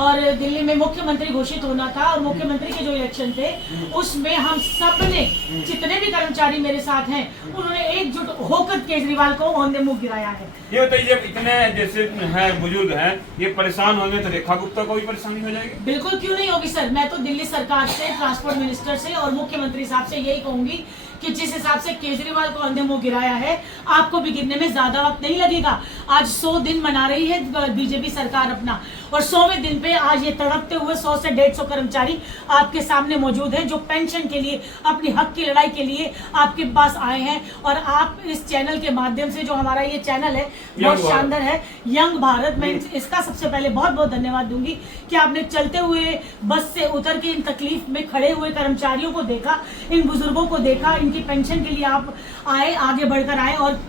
और दिल्ली में मुख्यमंत्री घोषित होना था, और मुख्यमंत्री के जो इलेक्शन थे उसमें हम सब ने, जितने भी कर्मचारी मेरे साथ हैं, उन्होंने एकजुट होकर केजरीवाल को अंधे मुंह गिराया है। ये बताइए, जब इतने जैसे हैं बुजुर्ग हैं, ये परेशान होंगे तो रेखा गुप्ता को भी परेशानी हो जाएगी? बिल्कुल क्यों नहीं होगी सर। मैं तो दिल्ली सरकार से, ट्रांसपोर्ट मिनिस्टर से और मुख्यमंत्री साहब से यही कहूंगी कि जिस हिसाब से केजरीवाल को अंधे मुंह गिराया है, आपको भी गिरने में ज्यादा वक्त नहीं लगेगा। आज 100 दिन मना रही है बीजेपी सरकार अपना, और 100वें दिन पे आज ये तड़पते हुए 100 से 150 कर्मचारी आपके सामने मौजूद हैं, जो पेंशन के लिए, अपनी हक की लड़ाई के लिए आपके पास आए हैं। और आप इस चैनल के माध्यम से, जो हमारा ये चैनल है बहुत शानदार है, यंग भारत, मैं इसका सबसे पहले बहुत बहुत धन्यवाद दूंगी कि आपने चलते हुए बस से उतर के इन तकलीफ में खड़े हुए कर्मचारियों को देखा, इन बुजुर्गों को देखा, इनकी पेंशन के लिए आप आए, आगे बढ़कर आए और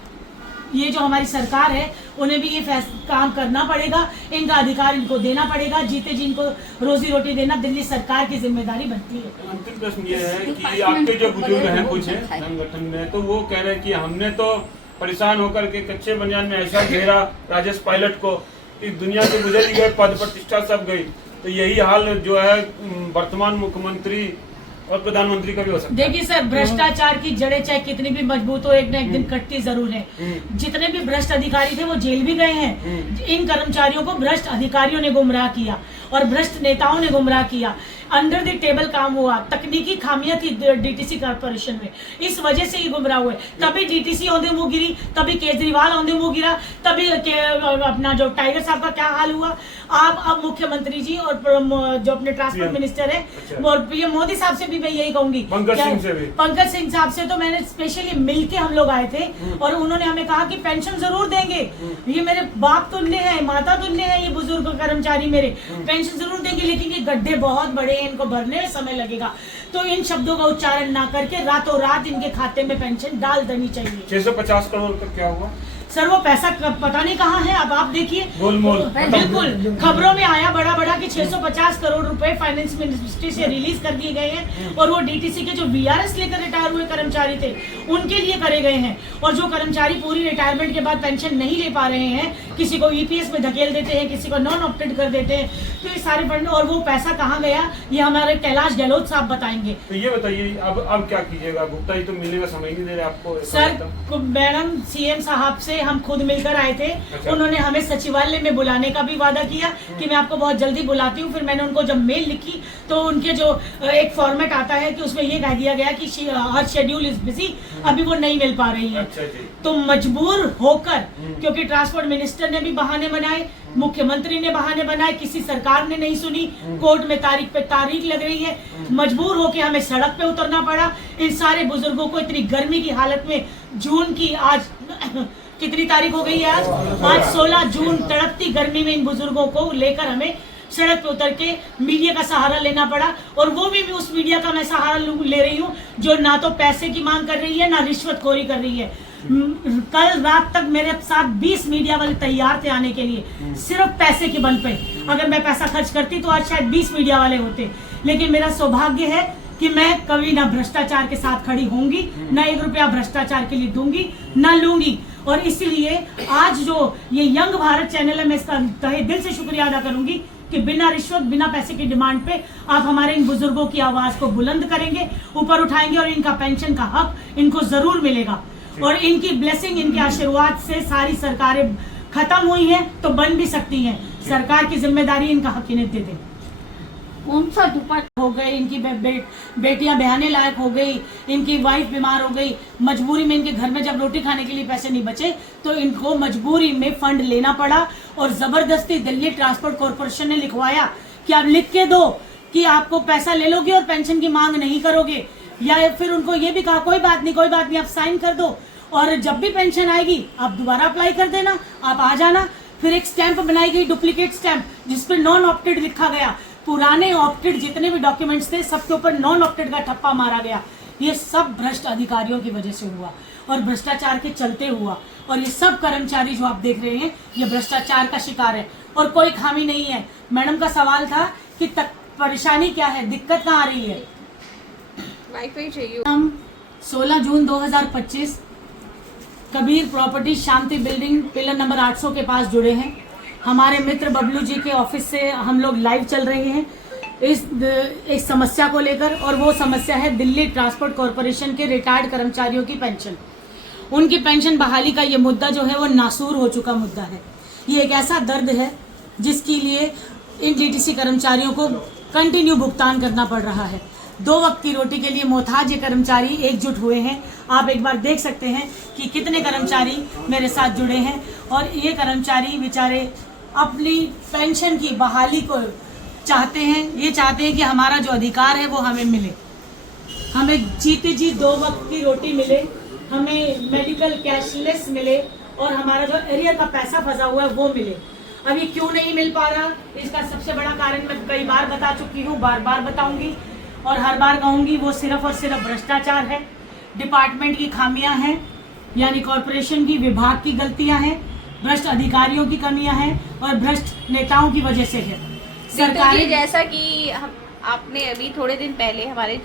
ये जो हमारी सरकार है उन्हें भी ये काम करना पड़ेगा, इनका अधिकार इनको देना पड़ेगा, जीते जी इनको रोजी रोटी देना दिल्ली सरकार की जिम्मेदारी बनती है। अंतिम प्रश्न ये है कि आपके जो बुजुर्ग हैं कुछ हैं संगठन में, तो वो कह रहे हैं कि हमने तो परेशान होकर के कच्चे बनियान में ऐसा घेरा राजेश पायलट को कि दुनिया से गुजर ही गए, पद प्रतिष्ठा सब गई। तो यही हाल जो है वर्तमान मुख्यमंत्री और प्रधानमंत्री का भी हो सकता है। देखिए सर, भ्रष्टाचार की जड़ें चाहे कितनी भी मजबूत हो, एक न एक दिन कटती जरूर है। जितने भी भ्रष्ट अधिकारी थे वो जेल भी गए हैं। इन कर्मचारियों को भ्रष्ट अधिकारियों ने गुमराह किया और भ्रष्ट नेताओं ने गुमराह किया। अंडर द टेबल काम हुआ, तकनीकी खामियां थी डीटीसी कॉर्पोरेशन में, इस वजह से ये गुमराह हुए। तभी डीटीसी औंधे मुंह गिरी, तभी केजरीवाल औंधे मुंह गिरा, तभी अपना जो टाइगर साहब का क्या हाल हुआ। आप अब मुख्यमंत्री जी और जो अपने ट्रांसपोर्ट मिनिस्टर है और पीएम मोदी साहब से भी मैं यही कहूंगी, पंकज सिंह साहब से तो मैंने स्पेशली मिलके हम लोग आए थे और उन्होंने हमें कहा कि पेंशन जरूर देंगे, ये मेरे बाप तुल्य है, माता तुल्य है, ये बुजुर्ग कर्मचारी मेरे, पेंशन जरूर देंगे, लेकिन ये गड्ढे बहुत बड़े हैं, इनको भरने में समय लगेगा। तो इन शब्दों का उच्चारण ना करके रातों रात इनके खाते में पेंशन डाल देनी चाहिए। 650 करोड़ का क्या हुआ सर? वो पैसा पता नहीं कहाँ है, अब आप देखिए। गोलमोल बिल्कुल खबरों में आया बड़ा कि 650 करोड़ रुपए फाइनेंस मिनिस्ट्री से रिलीज कर दिए गए हैं और वो डीटीसी के जो वीआरएस लेकर रिटायर हुए कर्मचारी थे उनके लिए करे गए हैं। और जो कर्मचारी पूरी रिटायरमेंट के बाद पेंशन नहीं ले पा रहे हैं, किसी को ईपीएस में धकेल देते हैं, किसी को नॉन ऑप्टेड कर देते हैं, तो ये सारे फंड और वो पैसा कहाँ गया ये हमारे कैलाश गहलोत साहब बताएंगे। तो ये बताइए अब क्या कीजिएगा? गुप्ता जी तो मिलने का समय नहीं दे रहे आपको। सर मैडम सीएम साहब से हम खुद मिलकर आए थे। अच्छा। उन्होंने हमें सचिवालय में बुलाने का भी वादा किया कि मैं आपको बहुत जल्दी बुलाती हूँ। फिर मैंने उनको जब मेल लिखी तो उनके जो एक फॉर्मेट आता है कि उसमें ये कह दिया गया कि हर शेड्यूल इज बिजी, अभी वो नहीं मिल पा रही है। अच्छा जी। तो मजबूर होकर, क्योंकि ट्रांसपोर्ट मिनिस्टर ने भी बहाने बनाए, मुख्यमंत्री ने बहाने बनाए, किसी सरकार ने नहीं सुनी, कोर्ट में तारीख पे तारीख लग रही है, मजबूर होके हमें सड़क पे उतरना पड़ा। इन सारे बुजुर्गों को इतनी गर्मी की हालत में, जून की आज कितनी तारीख हो गई है? आज 16 जून, तड़पती गर्मी में इन बुजुर्गों को लेकर हमें सड़क पे उतर के मीडिया का सहारा लेना पड़ा। और वो भी उस मीडिया का मैं सहारा ले रही हूँ जो ना तो पैसे की मांग कर रही है ना रिश्वतखोरी कर रही है। कल रात तक मेरे साथ 20 मीडिया वाले तैयार थे आने के लिए, सिर्फ पैसे के बल पे। अगर मैं पैसा खर्च करती तो आज शायद 20 मीडिया वाले होते। लेकिन मेरा सौभाग्य है कि मैं कभी ना भ्रष्टाचार के साथ खड़ी होंगी, ना 1 रुपया भ्रष्टाचार के लिए दूंगी, ना लूंगी। और इसलिए आज जो ये यंग भारत चैनल है, मैं इसका तहे दिल से शुक्रिया अदा करूंगी कि बिना रिश्वत, बिना पैसे की डिमांड पे आप हमारे इन बुजुर्गों की आवाज को बुलंद करेंगे, ऊपर उठाएंगे और इनका पेंशन का हक इनको जरूर मिलेगा। और इनकी ब्लेसिंग, इनके आशीर्वाद से सारी सरकारें खत्म हुई हैं तो बन भी सकती हैं। सरकार की जिम्मेदारी इनका हक इन्हें दे दें। कौन सा दुपट्टा हो गए, इनकी बेटियां बहने लायक हो गई, इनकी वाइफ बीमार हो गई, मजबूरी में इनके घर में जब रोटी खाने के लिए पैसे नहीं बचे तो इनको मजबूरी में फंड लेना पड़ा। और जबरदस्ती दिल्ली ट्रांसपोर्ट कॉर्पोरेशन ने लिखवाया कि आप लिख के दो कि आपको पैसा ले लोगे और पेंशन की मांग नहीं करोगे, या फिर उनको ये भी कहा कोई बात नहीं आप साइन कर दो और जब भी पेंशन आएगी आप दोबारा अप्लाई कर देना, आप आ जाना। फिर एक स्टैंप बनाई गई, डुप्लीकेट स्टैंप, जिसपे नॉन ऑप्टेड लिखा गया। पुराने ऑप्टेड जितने भी डॉक्यूमेंट्स थे सबके ऊपर नॉन ऑप्टेड का ठप्पा मारा गया। ये सब भ्रष्ट अधिकारियों की वजह से हुआ और भ्रष्टाचार के चलते हुआ। और ये सब कर्मचारी जो आप देख रहे हैं ये भ्रष्टाचार का शिकार है और कोई खामी नहीं है। मैडम का सवाल था कि परेशानी क्या है, दिक्कत कहाँ आ रही है? वाईफाई चाहिए। हम 16 जून 2025 कबीर प्रॉपर्टी शांति बिल्डिंग पिलर नंबर 800 के पास जुड़े हैं। हमारे मित्र बबलू जी के ऑफिस से हम लोग लाइव चल रहे हैं इस समस्या को लेकर, और वो समस्या है दिल्ली ट्रांसपोर्ट कॉर्पोरेशन के रिटायर्ड कर्मचारियों की पेंशन। उनकी पेंशन बहाली का ये मुद्दा जो है वो नासूर हो चुका मुद्दा है। ये एक ऐसा दर्द है जिसके लिए इन डीटीसी कर्मचारियों को कंटिन्यू भुगतान करना पड़ रहा है। 2 वक्त की रोटी के लिए मोहताज ये कर्मचारी एकजुट हुए हैं। आप एक बार देख सकते हैं कि कितने कर्मचारी मेरे साथ जुड़े हैं और ये कर्मचारी बेचारे अपनी पेंशन की बहाली को चाहते हैं। ये चाहते हैं कि हमारा जो अधिकार है वो हमें मिले, हमें जीते जी 2 वक्त की रोटी मिले, हमें मेडिकल कैशलेस मिले और हमारा जो एरियर का पैसा फंसा हुआ है वो मिले। अभी क्यों नहीं मिल पा रहा, इसका सबसे बड़ा कारण मैं कई बार बता चुकी हूँ, बार बार बताऊंगी और हर बार कहूंगी, वो सिर्फ और सिर्फ भ्रष्टाचार है, डिपार्टमेंट की खामियां हैं यानी कॉरपोरेशन की विभाग की गलतियां हैं, भ्रष्ट अधिकारियों की कमियां हैं और भ्रष्ट नेताओं की वजह से है। सरकारी जैसा कि आपने अभी थोड़े दिन पहले हमारे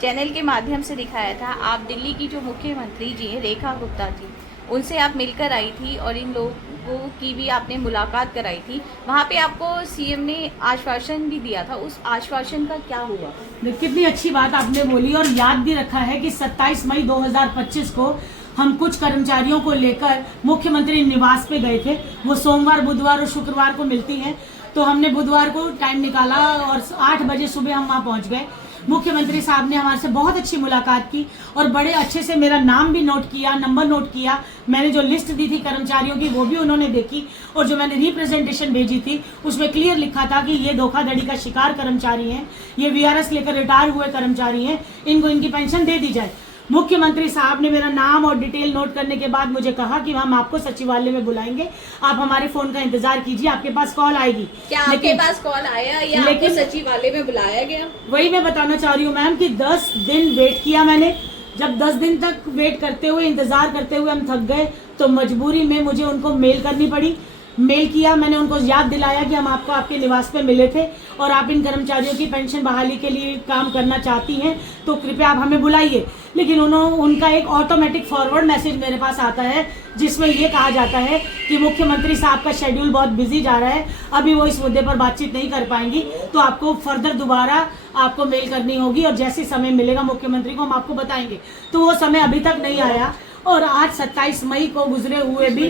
चैनल के माध्यम से दिखाया था, आप दिल्ली की जो मुख्यमंत्री जी हैं रेखा गुप्ता जी, उनसे आप मिलकर आई थी और इन लोगों की भी आपने मुलाकात कराई थी। वहाँ पे आपको सीएम ने आश्वासन भी दिया था, उस आश्वासन का क्या हुआ? कितनी अच्छी बात आपने बोली और याद भी रखा है कि 27 मई 2025 को हम कुछ कर्मचारियों को लेकर मुख्यमंत्री निवास पे गए थे। वो सोमवार, बुधवार और शुक्रवार को मिलती हैं, तो हमने बुधवार को टाइम निकाला और 8 बजे सुबह हम वहाँ पहुँच गए। मुख्यमंत्री साहब ने हमारे से बहुत अच्छी मुलाकात की और बड़े अच्छे से मेरा नाम भी नोट किया, नंबर नोट किया। मैंने जो लिस्ट दी थी कर्मचारियों की वो भी उन्होंने देखी और जो मैंने रिप्रेजेंटेशन भेजी थी उसमें क्लियर लिखा था कि ये धोखाधड़ी का शिकार कर्मचारी हैं, ये वीआरएस लेकर रिटायर हुए कर्मचारी हैं, इनको इनकी पेंशन दे दी जाए। मुख्यमंत्री साहब ने मेरा नाम और डिटेल नोट करने के बाद मुझे कहा कि हम आपको सचिवालय में बुलाएंगे, आप हमारे फोन का इंतजार कीजिए, आपके पास कॉल आएगी। क्या आपके पास कॉल आया या आपको सचिवालय में बुलाया गया? वही मैं बताना चाह रही हूँ मैम कि 10 दिन वेट किया मैंने। जब 10 दिन तक वेट करते हुए, इंतजार करते हुए हम थक गए तो मजबूरी में मुझे उनको मेल करनी पड़ी। मेल किया, मैंने उनको याद दिलाया कि हम आपको आपके निवास पे मिले थे और आप इन कर्मचारियों की पेंशन बहाली के लिए काम करना चाहती हैं तो कृपया आप हमें बुलाइए। लेकिन उनका एक ऑटोमेटिक फॉरवर्ड मैसेज मेरे पास आता है जिसमें ये कहा जाता है कि मुख्यमंत्री साहब का शेड्यूल बहुत बिजी जा रहा है, अभी वो इस मुद्दे पर बातचीत नहीं कर पाएंगी, तो आपको फर्दर दोबारा आपको मेल करनी होगी और जैसे समय मिलेगा मुख्यमंत्री को हम आपको बताएंगे। तो वो समय अभी तक नहीं आया और आज 27 मई को गुजरे हुए भी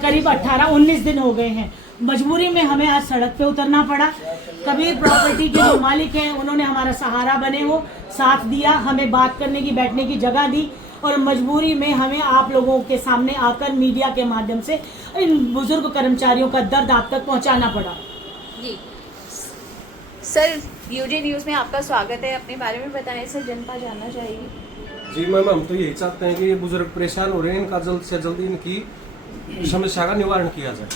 करीब 18-19 दिन हो गए हैं। मजबूरी में हमें आज सड़क पे उतरना पड़ा। कबीर प्रॉपर्टी के जो मालिक हैं उन्होंने हमारा सहारा बने, वो साथ दिया, हमें बात करने की, बैठने की जगह दी और मजबूरी में हमें आप लोगों के सामने आकर मीडिया के माध्यम से इन बुजुर्ग कर्मचारियों का दर्द आप तक पहुंचाना पड़ा। जी सर, यूजे न्यूज़ में आपका स्वागत है, अपने बारे में बताएं सर, जनता जानना चाहेगी। जी मैम, हम तो यही चाहते हैं कि ये बुजुर्ग परेशान हो रहे हैं, इनका जल्द से जल्द इनकी समस्या का निवारण किया जाए।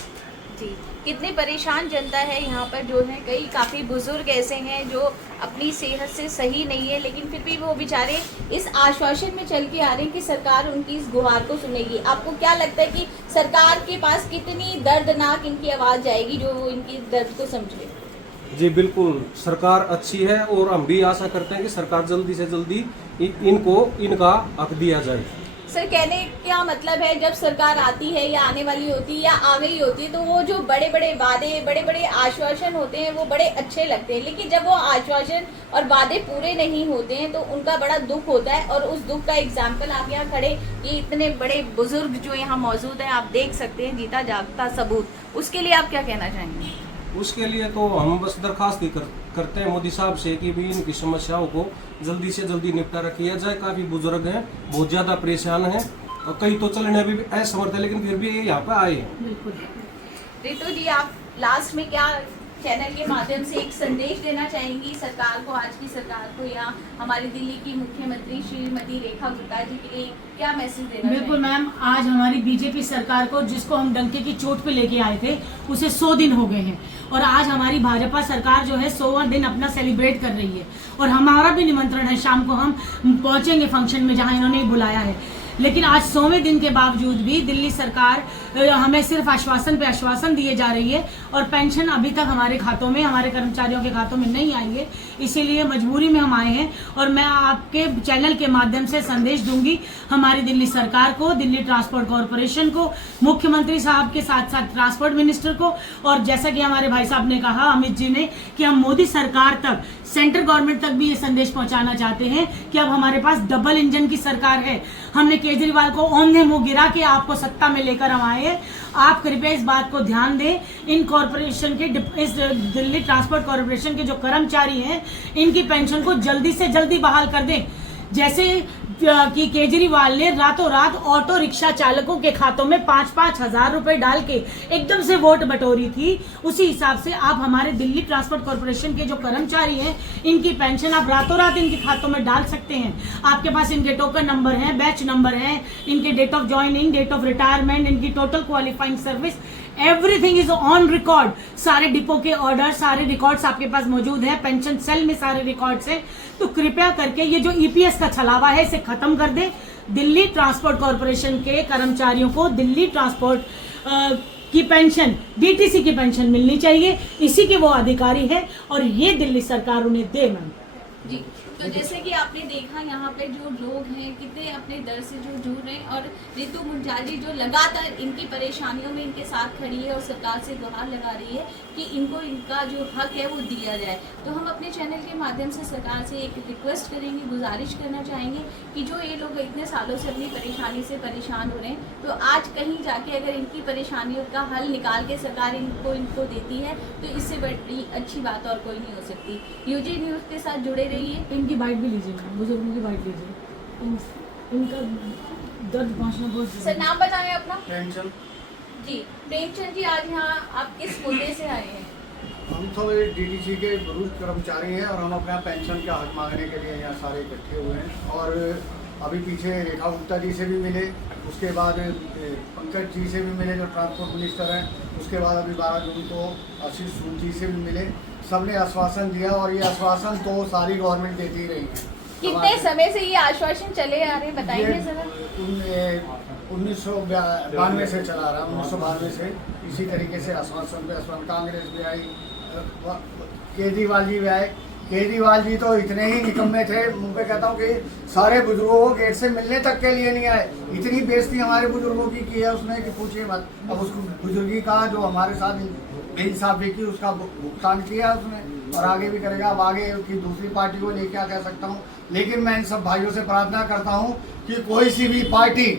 जी, कितनी परेशान जनता है यहाँ पर, जो है कई काफ़ी बुजुर्ग ऐसे हैं जो अपनी सेहत से सही नहीं है, लेकिन फिर भी वो बेचारे इस आश्वासन में चल के आ रहे हैं कि सरकार उनकी इस गुहार को सुनेगी। आपको क्या लगता है कि सरकार के पास कितनी दर्दनाक इनकी आवाज़ जाएगी जो वो इनकी दर्द को समझे? जी बिल्कुल, सरकार अच्छी है और हम भी आशा करते हैं कि सरकार जल्दी से जल्दी इनको इनका हक दिया जाए। सर, कहने क्या मतलब है, जब सरकार आती है या आने वाली होती है या आ गई होती है तो वो जो बड़े बड़े वादे, बड़े बड़े आश्वासन होते हैं वो बड़े अच्छे लगते हैं, लेकिन जब वो आश्वासन और वादे पूरे नहीं होते हैं तो उनका बड़ा दुख होता है। और उस दुख का एग्जाम्पल आप यहाँ खड़े, ये इतने बड़े बुजुर्ग जो यहाँ मौजूद हैं, आप देख सकते हैं, जीता जागता सबूत, उसके लिए आप क्या कहना चाहेंगे? उसके लिए तो हम बस दरखास्त ही करते हैं मोदी साहब से कि भी इनकी समस्याओं को जल्दी से जल्दी निपटारा किया जाए। काफ़ी बुजुर्ग हैं, बहुत ज़्यादा परेशान हैं और कई तो चलने भी असमर्थ है, लेकिन फिर भी ये यहाँ पर आए हैं। रितु जी, आप लास्ट में क्या चैनल के माध्यम से एक संदेश देना चाहेंगी सरकार को, आज की सरकार को, या हमारी दिल्ली की मुख्यमंत्री श्रीमती रेखा गुप्ता जी के लिए क्या मैसेज देना? बिल्कुल मैम, आज हमारी बीजेपी सरकार को, जिसको हम डंके की चोट पे लेके आए थे, उसे 100 दिन हो गए हैं और आज हमारी भाजपा सरकार जो है 100वां दिन अपना सेलिब्रेट कर रही है और हमारा भी निमंत्रण है, शाम को हम पहुंचेंगे फंक्शन में जहां इन्होंने बुलाया है। लेकिन आज 100वें दिन के बावजूद भी दिल्ली सरकार हमें सिर्फ आश्वासन पे आश्वासन दिए जा रही है और पेंशन अभी तक हमारे खातों में, हमारे कर्मचारियों के खातों में नहीं आई है। इसीलिए मजबूरी में हम आए हैं और मैं आपके चैनल के माध्यम से संदेश दूंगी हमारी दिल्ली सरकार को, दिल्ली ट्रांसपोर्ट कॉरपोरेशन को, मुख्यमंत्री साहब के साथ साथ ट्रांसपोर्ट मिनिस्टर को, और जैसा कि हमारे भाई साहब ने कहा, अमित जी ने, कि हम मोदी सरकार तक, सेंट्रल गवर्नमेंट तक भी ये संदेश पहुंचाना चाहते हैं कि अब हमारे पास डबल इंजन की सरकार है। हमने केजरीवाल को औंधे मुंह गिरा के आपको सत्ता में लेकर हम आए हैं। आप कृपया इस बात को ध्यान दें, इन कॉरपोरेशन के, इस दिल्ली ट्रांसपोर्ट कॉरपोरेशन के जो कर्मचारी हैं, इनकी पेंशन को जल्दी से जल्दी बहाल कर दें। जैसे कि केजरीवाल ने रातों रात ऑटो रिक्शा चालकों के खातों में 5-5 हजार रुपए डाल के एकदम से वोट बटोरी थी, उसी हिसाब से आप हमारे दिल्ली ट्रांसपोर्ट कॉरपोरेशन के जो कर्मचारी हैं, इनकी पेंशन आप रातों रात इनके खातों में डाल सकते हैं। आपके पास इनके टोकन नंबर हैं, बैच नंबर हैं, इनके date of joining, date of retirement, इनकी total qualifying service, everything is on record. सारे डिपो के ऑर्डर, सारे रिकॉर्ड्स आपके पास मौजूद हैं, पेंशन सेल में सारे रिकॉर्ड्स हैं। तो कृपया करके ये जो ईपीएस का छलावा है, इसे खत्म कर दें। दिल्ली ट्रांसपोर्ट कॉरपोरेशन के कर्मचारियों को दिल्ली ट्रांसपोर्ट की पेंशन, डीटीसी की पेंशन मिलनी चाहिए। इसी के वो अधिकारी है और ये दिल्ली सरकार उन्हें दे। मैम जी, तो जैसे कि आपने देखा यहाँ पे जो लोग हैं कितने अपने दर से जो जूझ रहे हैं, और रितु मुंजाल जी जो लगातार इनकी परेशानियों में इनके साथ खड़ी है और सरकार से गुहार लगा रही है कि इनको इनका जो हक है वो दिया जाए। तो हम अपने चैनल के माध्यम से सरकार से एक रिक्वेस्ट करेंगे, गुजारिश करना चाहेंगे कि जो ये लोग इतने सालों से अपनी परेशानी से परेशान हो रहे हैं, तो आज कहीं जाके अगर इनकी परेशानियों का हल निकाल के सरकार इनको देती है तो इससे बड़ी अच्छी बात और कोई नहीं हो सकती। यूजी न्यूज़ के साथ जुड़े रहिए। इनकी बाइट भी लीजिए, बुजुर्गों की बाइट लीजिए, इनका दर्द पहुंचना बहुत। सर नाम बताएं अपना। टेंशन जी, प्रेमचंद जी आज यहाँ आप किस मुद्दे से आए हैं? हम तो डीटीसी के बुजुर्ग कर्मचारी हैं और हम अपना पेंशन का हक मांगने के लिए यहाँ सारे इकट्ठे हुए हैं। और अभी पीछे रेखा गुप्ता जी से भी मिले, उसके बाद पंकज जी से भी मिले जो ट्रांसपोर्ट मिनिस्टर हैं, उसके बाद अभी 12 जून को आशीष सूद जी से भी मिले। सबने आश्वासन दिया और ये आश्वासन तो सारी गवर्नमेंट देती रही है। कितने समय से ये आश्वासन चले आ रहे हैं, बताएंगे जरा? 1992 से चला रहा, 1992 से इसी तरीके से आश्वासन पे आश्वासन। कांग्रेस भी आई, केजरीवाल जी भी आए। केजरीवाल जी तो इतने ही निकम्मे थे, मुंह पे कहता हूँ कि सारे बुजुर्गों को गेट से मिलने तक के लिए नहीं आए। इतनी बेइज्जती हमारे बुजुर्गों की है उसने कि पूछिए मत। अब उसको बुजुर्गी का जो हमारे साथ बेइंसाफी की उसका भुगतान किया उसने और आगे भी करेगा। अब आगे की दूसरी पार्टी को लेकर क्या कह सकता हूँ, लेकिन मैं इन सब भाइयों से प्रार्थना करता हूँ कि कोई सी भी पार्टी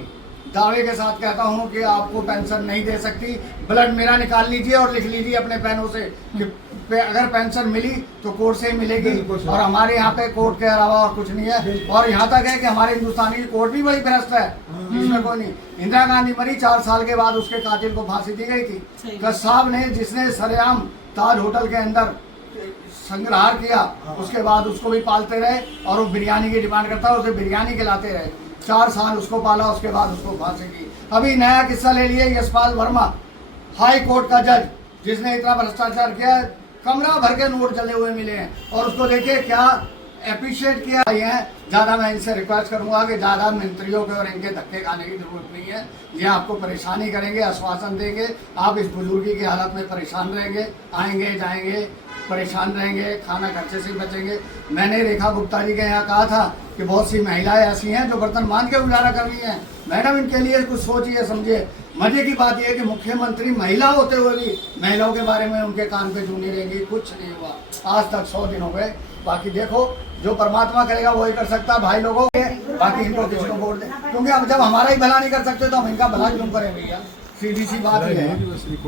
दावे के साथ कहता हूँ कि आपको पेंशन नहीं दे सकती। ब्लड मेरा निकाल लीजिए और लिख लीजिए अपने पेनों से कि अगर पेंशन मिली तो कोर्ट से ही मिलेगी। और हमारे यहाँ पे कोर्ट के अलावा और कुछ नहीं है। और यहाँ तक है कि हमारे हिंदुस्तानी की कोर्ट भी बड़ी भ्रष्ट है, इसमें कोई नहीं। इंदिरा गांधी मरी, 4 साल के बाद उसके कातिल को फांसी दी गई थी। कसाब ने, जिसने सरेआम ताज होटल के अंदर संग्रहार किया, उसके बाद उसको भी पालते रहे और वो बिरयानी की डिमांड करता है, उसे बिरयानी खिलाते रहे। 4 साल उसको पाला, उसके बाद उसको फांसी दी। अभी नया किस्सा ले लिए यशपाल वर्मा, हाई कोर्ट का जज, जिसने इतना भ्रष्टाचार किया, कमरा भर के नोट जले हुए मिले हैं और उसको देखिए क्या अप्रिशिएट किया है। ज़्यादा मैं इनसे रिक्वेस्ट करूंगा कि ज़्यादा मंत्रियों के और इनके धक्के खाने की जरूरत नहीं है। ये आपको परेशानी करेंगे, आश्वासन देंगे, आप इस बुजुर्गी की हालत में परेशान रहेंगे, आएंगे जाएंगे परेशान रहेंगे, खाना खर्चे से बचेंगे। मैंने रेखा गुप्ता जी के यहाँ कहा था कि बहुत सी महिलाएं ऐसी हैं जो बर्तन मान के गुजारा कर रही हैं। मैडम इनके लिए कुछ सोचिए समझिए। मजे की बात यह है कि मुख्यमंत्री महिला होते हुए भी महिलाओं के बारे में उनके कान पे चूनी रहेंगी। कुछ नहीं हुआ आज तक, 100 दिन हो गए। बाकी देखो जो परमात्मा करेगा वही कर सकता है भाई लोगों के। बाकी इनको किसको वोट दे, क्योंकि अब जब हमारा ही भला नहीं कर सकते तो हम इनका भला क्यों करें भैया, सीधी सी बात ही है।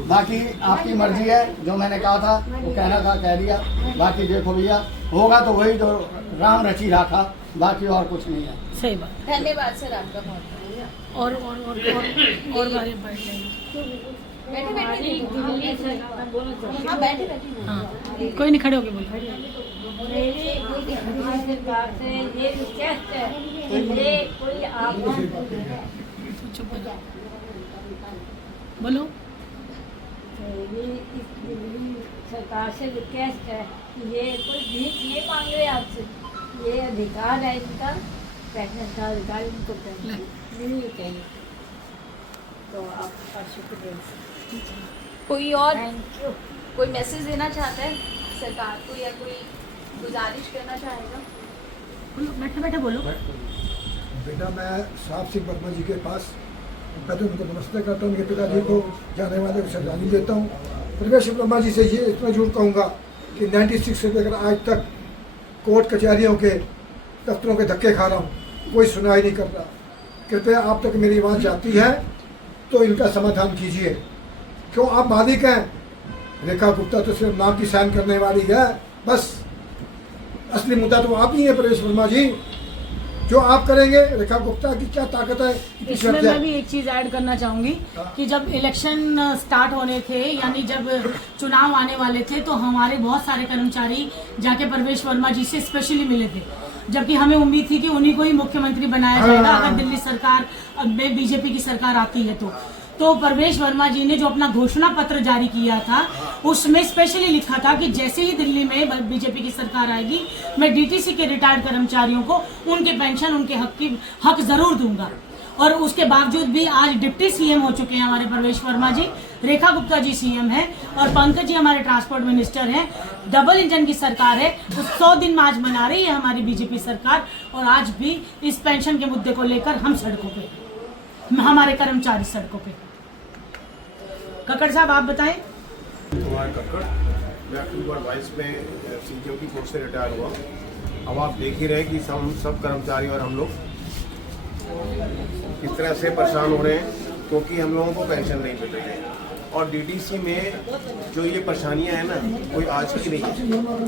बाकी आपकी मर्जी है, जो मैंने कहा था वो कहना था कह दिया। बाकी देखो भैया होगा तो वही जो राम रची राखा, बाकी और कुछ नहीं है। सही बात। धन्यवाद सर आपका बहुत। और बारे बैठ बैठे हाँ बैठे हाँ, कोई नहीं, खड़े होके बोलो। मेरी सरकार से ये रिक्वेस्ट है कि ये कोई आप चुप हो जाओ, बोलो। मेरी इस दिल्ली सरकार से रिक्वेस्ट है कि ये कोई भीख नहीं मांग रहे आपसे, ये अधिकार है इनका, पेंशन का अधिकार, इनको पेंशन मिलनी चाहिए। तो आपका शुक्रिया। कोई और थैंक यू। कोई मैसेज देना चाहता है सरकार को या कोई गुजारिश करना चाहेगा? बोलो, बैठे बैठे बोलो। बेटा मैं साहब सिंह वर्मा जी के पास पहले उनको नमस्ते करता हूँ, उनके पिताजी को जाने वाले को श्रद्धांजलि देता हूँ। प्रवेश वर्मा जी से ये इतना जरूर कहूँगा कि 96 से लेकर आज तक कोर्ट कचहरियों के दफ्तरों के धक्के खा रहा हूँ, कोई सुनाई नहीं कर रहा। कृपया आप तक मेरी आवाज़ जाती है तो इनका समाधान कीजिए। क्यों आप मालिक हैं, रेखा गुप्ता तो सिर्फ नाम की साइन करने वाली है, बस असली मुद्दा तो आप ही हैं प्रवेश वर्मा जी। जो आप करेंगे, रेखा गुप्ता की क्या ताकत है। इसमें मैं भी एक चीज ऐड करना चाहूंगी कि जब इलेक्शन स्टार्ट होने थे, यानी जब चुनाव आने वाले थे, तो हमारे बहुत सारे कर्मचारी जाके प्रवेश वर्मा जी से स्पेशली मिले थे, जबकि हमें उम्मीद थी कि उन्हीं को ही मुख्यमंत्री बनाया जाएगा अगर दिल्ली सरकार में बीजेपी की सरकार आती है तो परवेश वर्मा जी ने जो अपना घोषणा पत्र जारी किया था उसमें स्पेशली लिखा था कि जैसे ही दिल्ली में बीजेपी की सरकार आएगी मैं डीटीसी के रिटायर्ड कर्मचारियों को उनके पेंशन उनके हक जरूर दूंगा। और उसके बावजूद भी आज डिप्टी सीएम हो चुके हैं हमारे परवेश वर्मा जी, रेखा गुप्ता जी सीएम है और पंकज जी हमारे ट्रांसपोर्ट मिनिस्टर हैं। डबल इंजन की सरकार है, तो 100 दिन आज मना रही है हमारी बीजेपी सरकार। और आज भी इस पेंशन के मुद्दे को लेकर हम सड़कों पे, हमारे कर्मचारी सड़कों पे। कक्कड़ साहब आप बताएं। कुमार कक्कड़, मैं अक्टूबर 22 में सीजीएमटी कोर्ट से रिटायर हुआ। अब आप देख ही रहे कि सब कर्मचारी और हम लोग किस तरह से परेशान हो रहे हैं क्योंकि हम लोगों को पेंशन नहीं मिल रही है। और डीटीसी में जो ये परेशानियां हैं ना, कोई आज की नहीं है।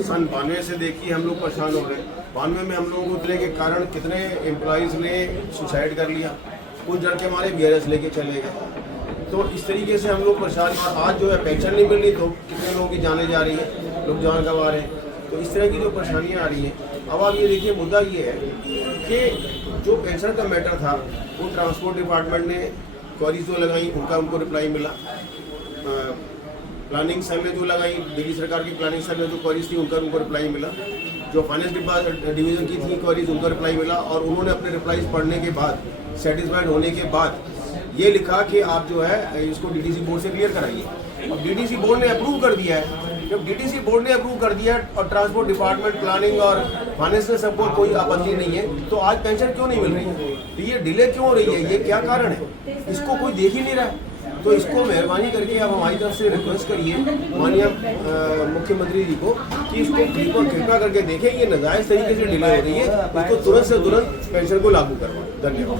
सन 92 से देखिए हम लोग परेशान हो रहे हैं। 92 में हम लोगों को उतले के कारण कितने एम्प्लॉयज़ ने सुसाइड कर लिया, कुछ डर के हमारे BRS लेके चले गए। तो इस तरीके से हम लोग परेशान हैं। आज जो है पेंशन नहीं मिल रही तो कितने लोगों की जाने जा रही है, लोग जान गंवा रहे हैं। तो इस तरह की जो परेशानियाँ आ रही हैं, अब आप ये देखिए मुद्दा ये है कि जो पेंशन का मैटर था वो ट्रांसपोर्ट डिपार्टमेंट ने क्वेरीज जो लगाई उनको रिप्लाई मिला। प्लानिंग सेल ने जो लगाई, दिल्ली सरकार की प्लानिंग सेल में जो क्वेरीज थी उनको रिप्लाई मिला। जो फाइनेंस डिवीजन की थी क्वेरीज उनका रिप्लाई मिला। और उन्होंने अपने रिप्लाईज पढ़ने के बाद, सेटिस्फाइड होने के बाद ये लिखा कि आप जो है इसको डीटीसी बोर्ड से क्लियर कराइए। अब डीटीसी बोर्ड ने अप्रूव कर दिया है। जब डीटीसी बोर्ड ने अप्रूव कर दिया और ट्रांसपोर्ट डिपार्टमेंट, प्लानिंग और फाइनेंस में सबको कोई आपत्ति नहीं है, तो आज पेंशन क्यों नहीं मिल रही है? तो ये डिले क्यों हो रही है? ये क्या कारण है? इसको कोई देख ही नहीं रहा है। तो इसको मेहरबानी करके आप हमारी तरफ से रिक्वेस्ट करिए माननीय मुख्यमंत्री जी को कि इसको कृपा करके देखें। ये नाजायज़ तरीके से डिले हो रही है, इसको तुरंत से तुरंत पेंशन को लागू करवाएं। धन्यवाद।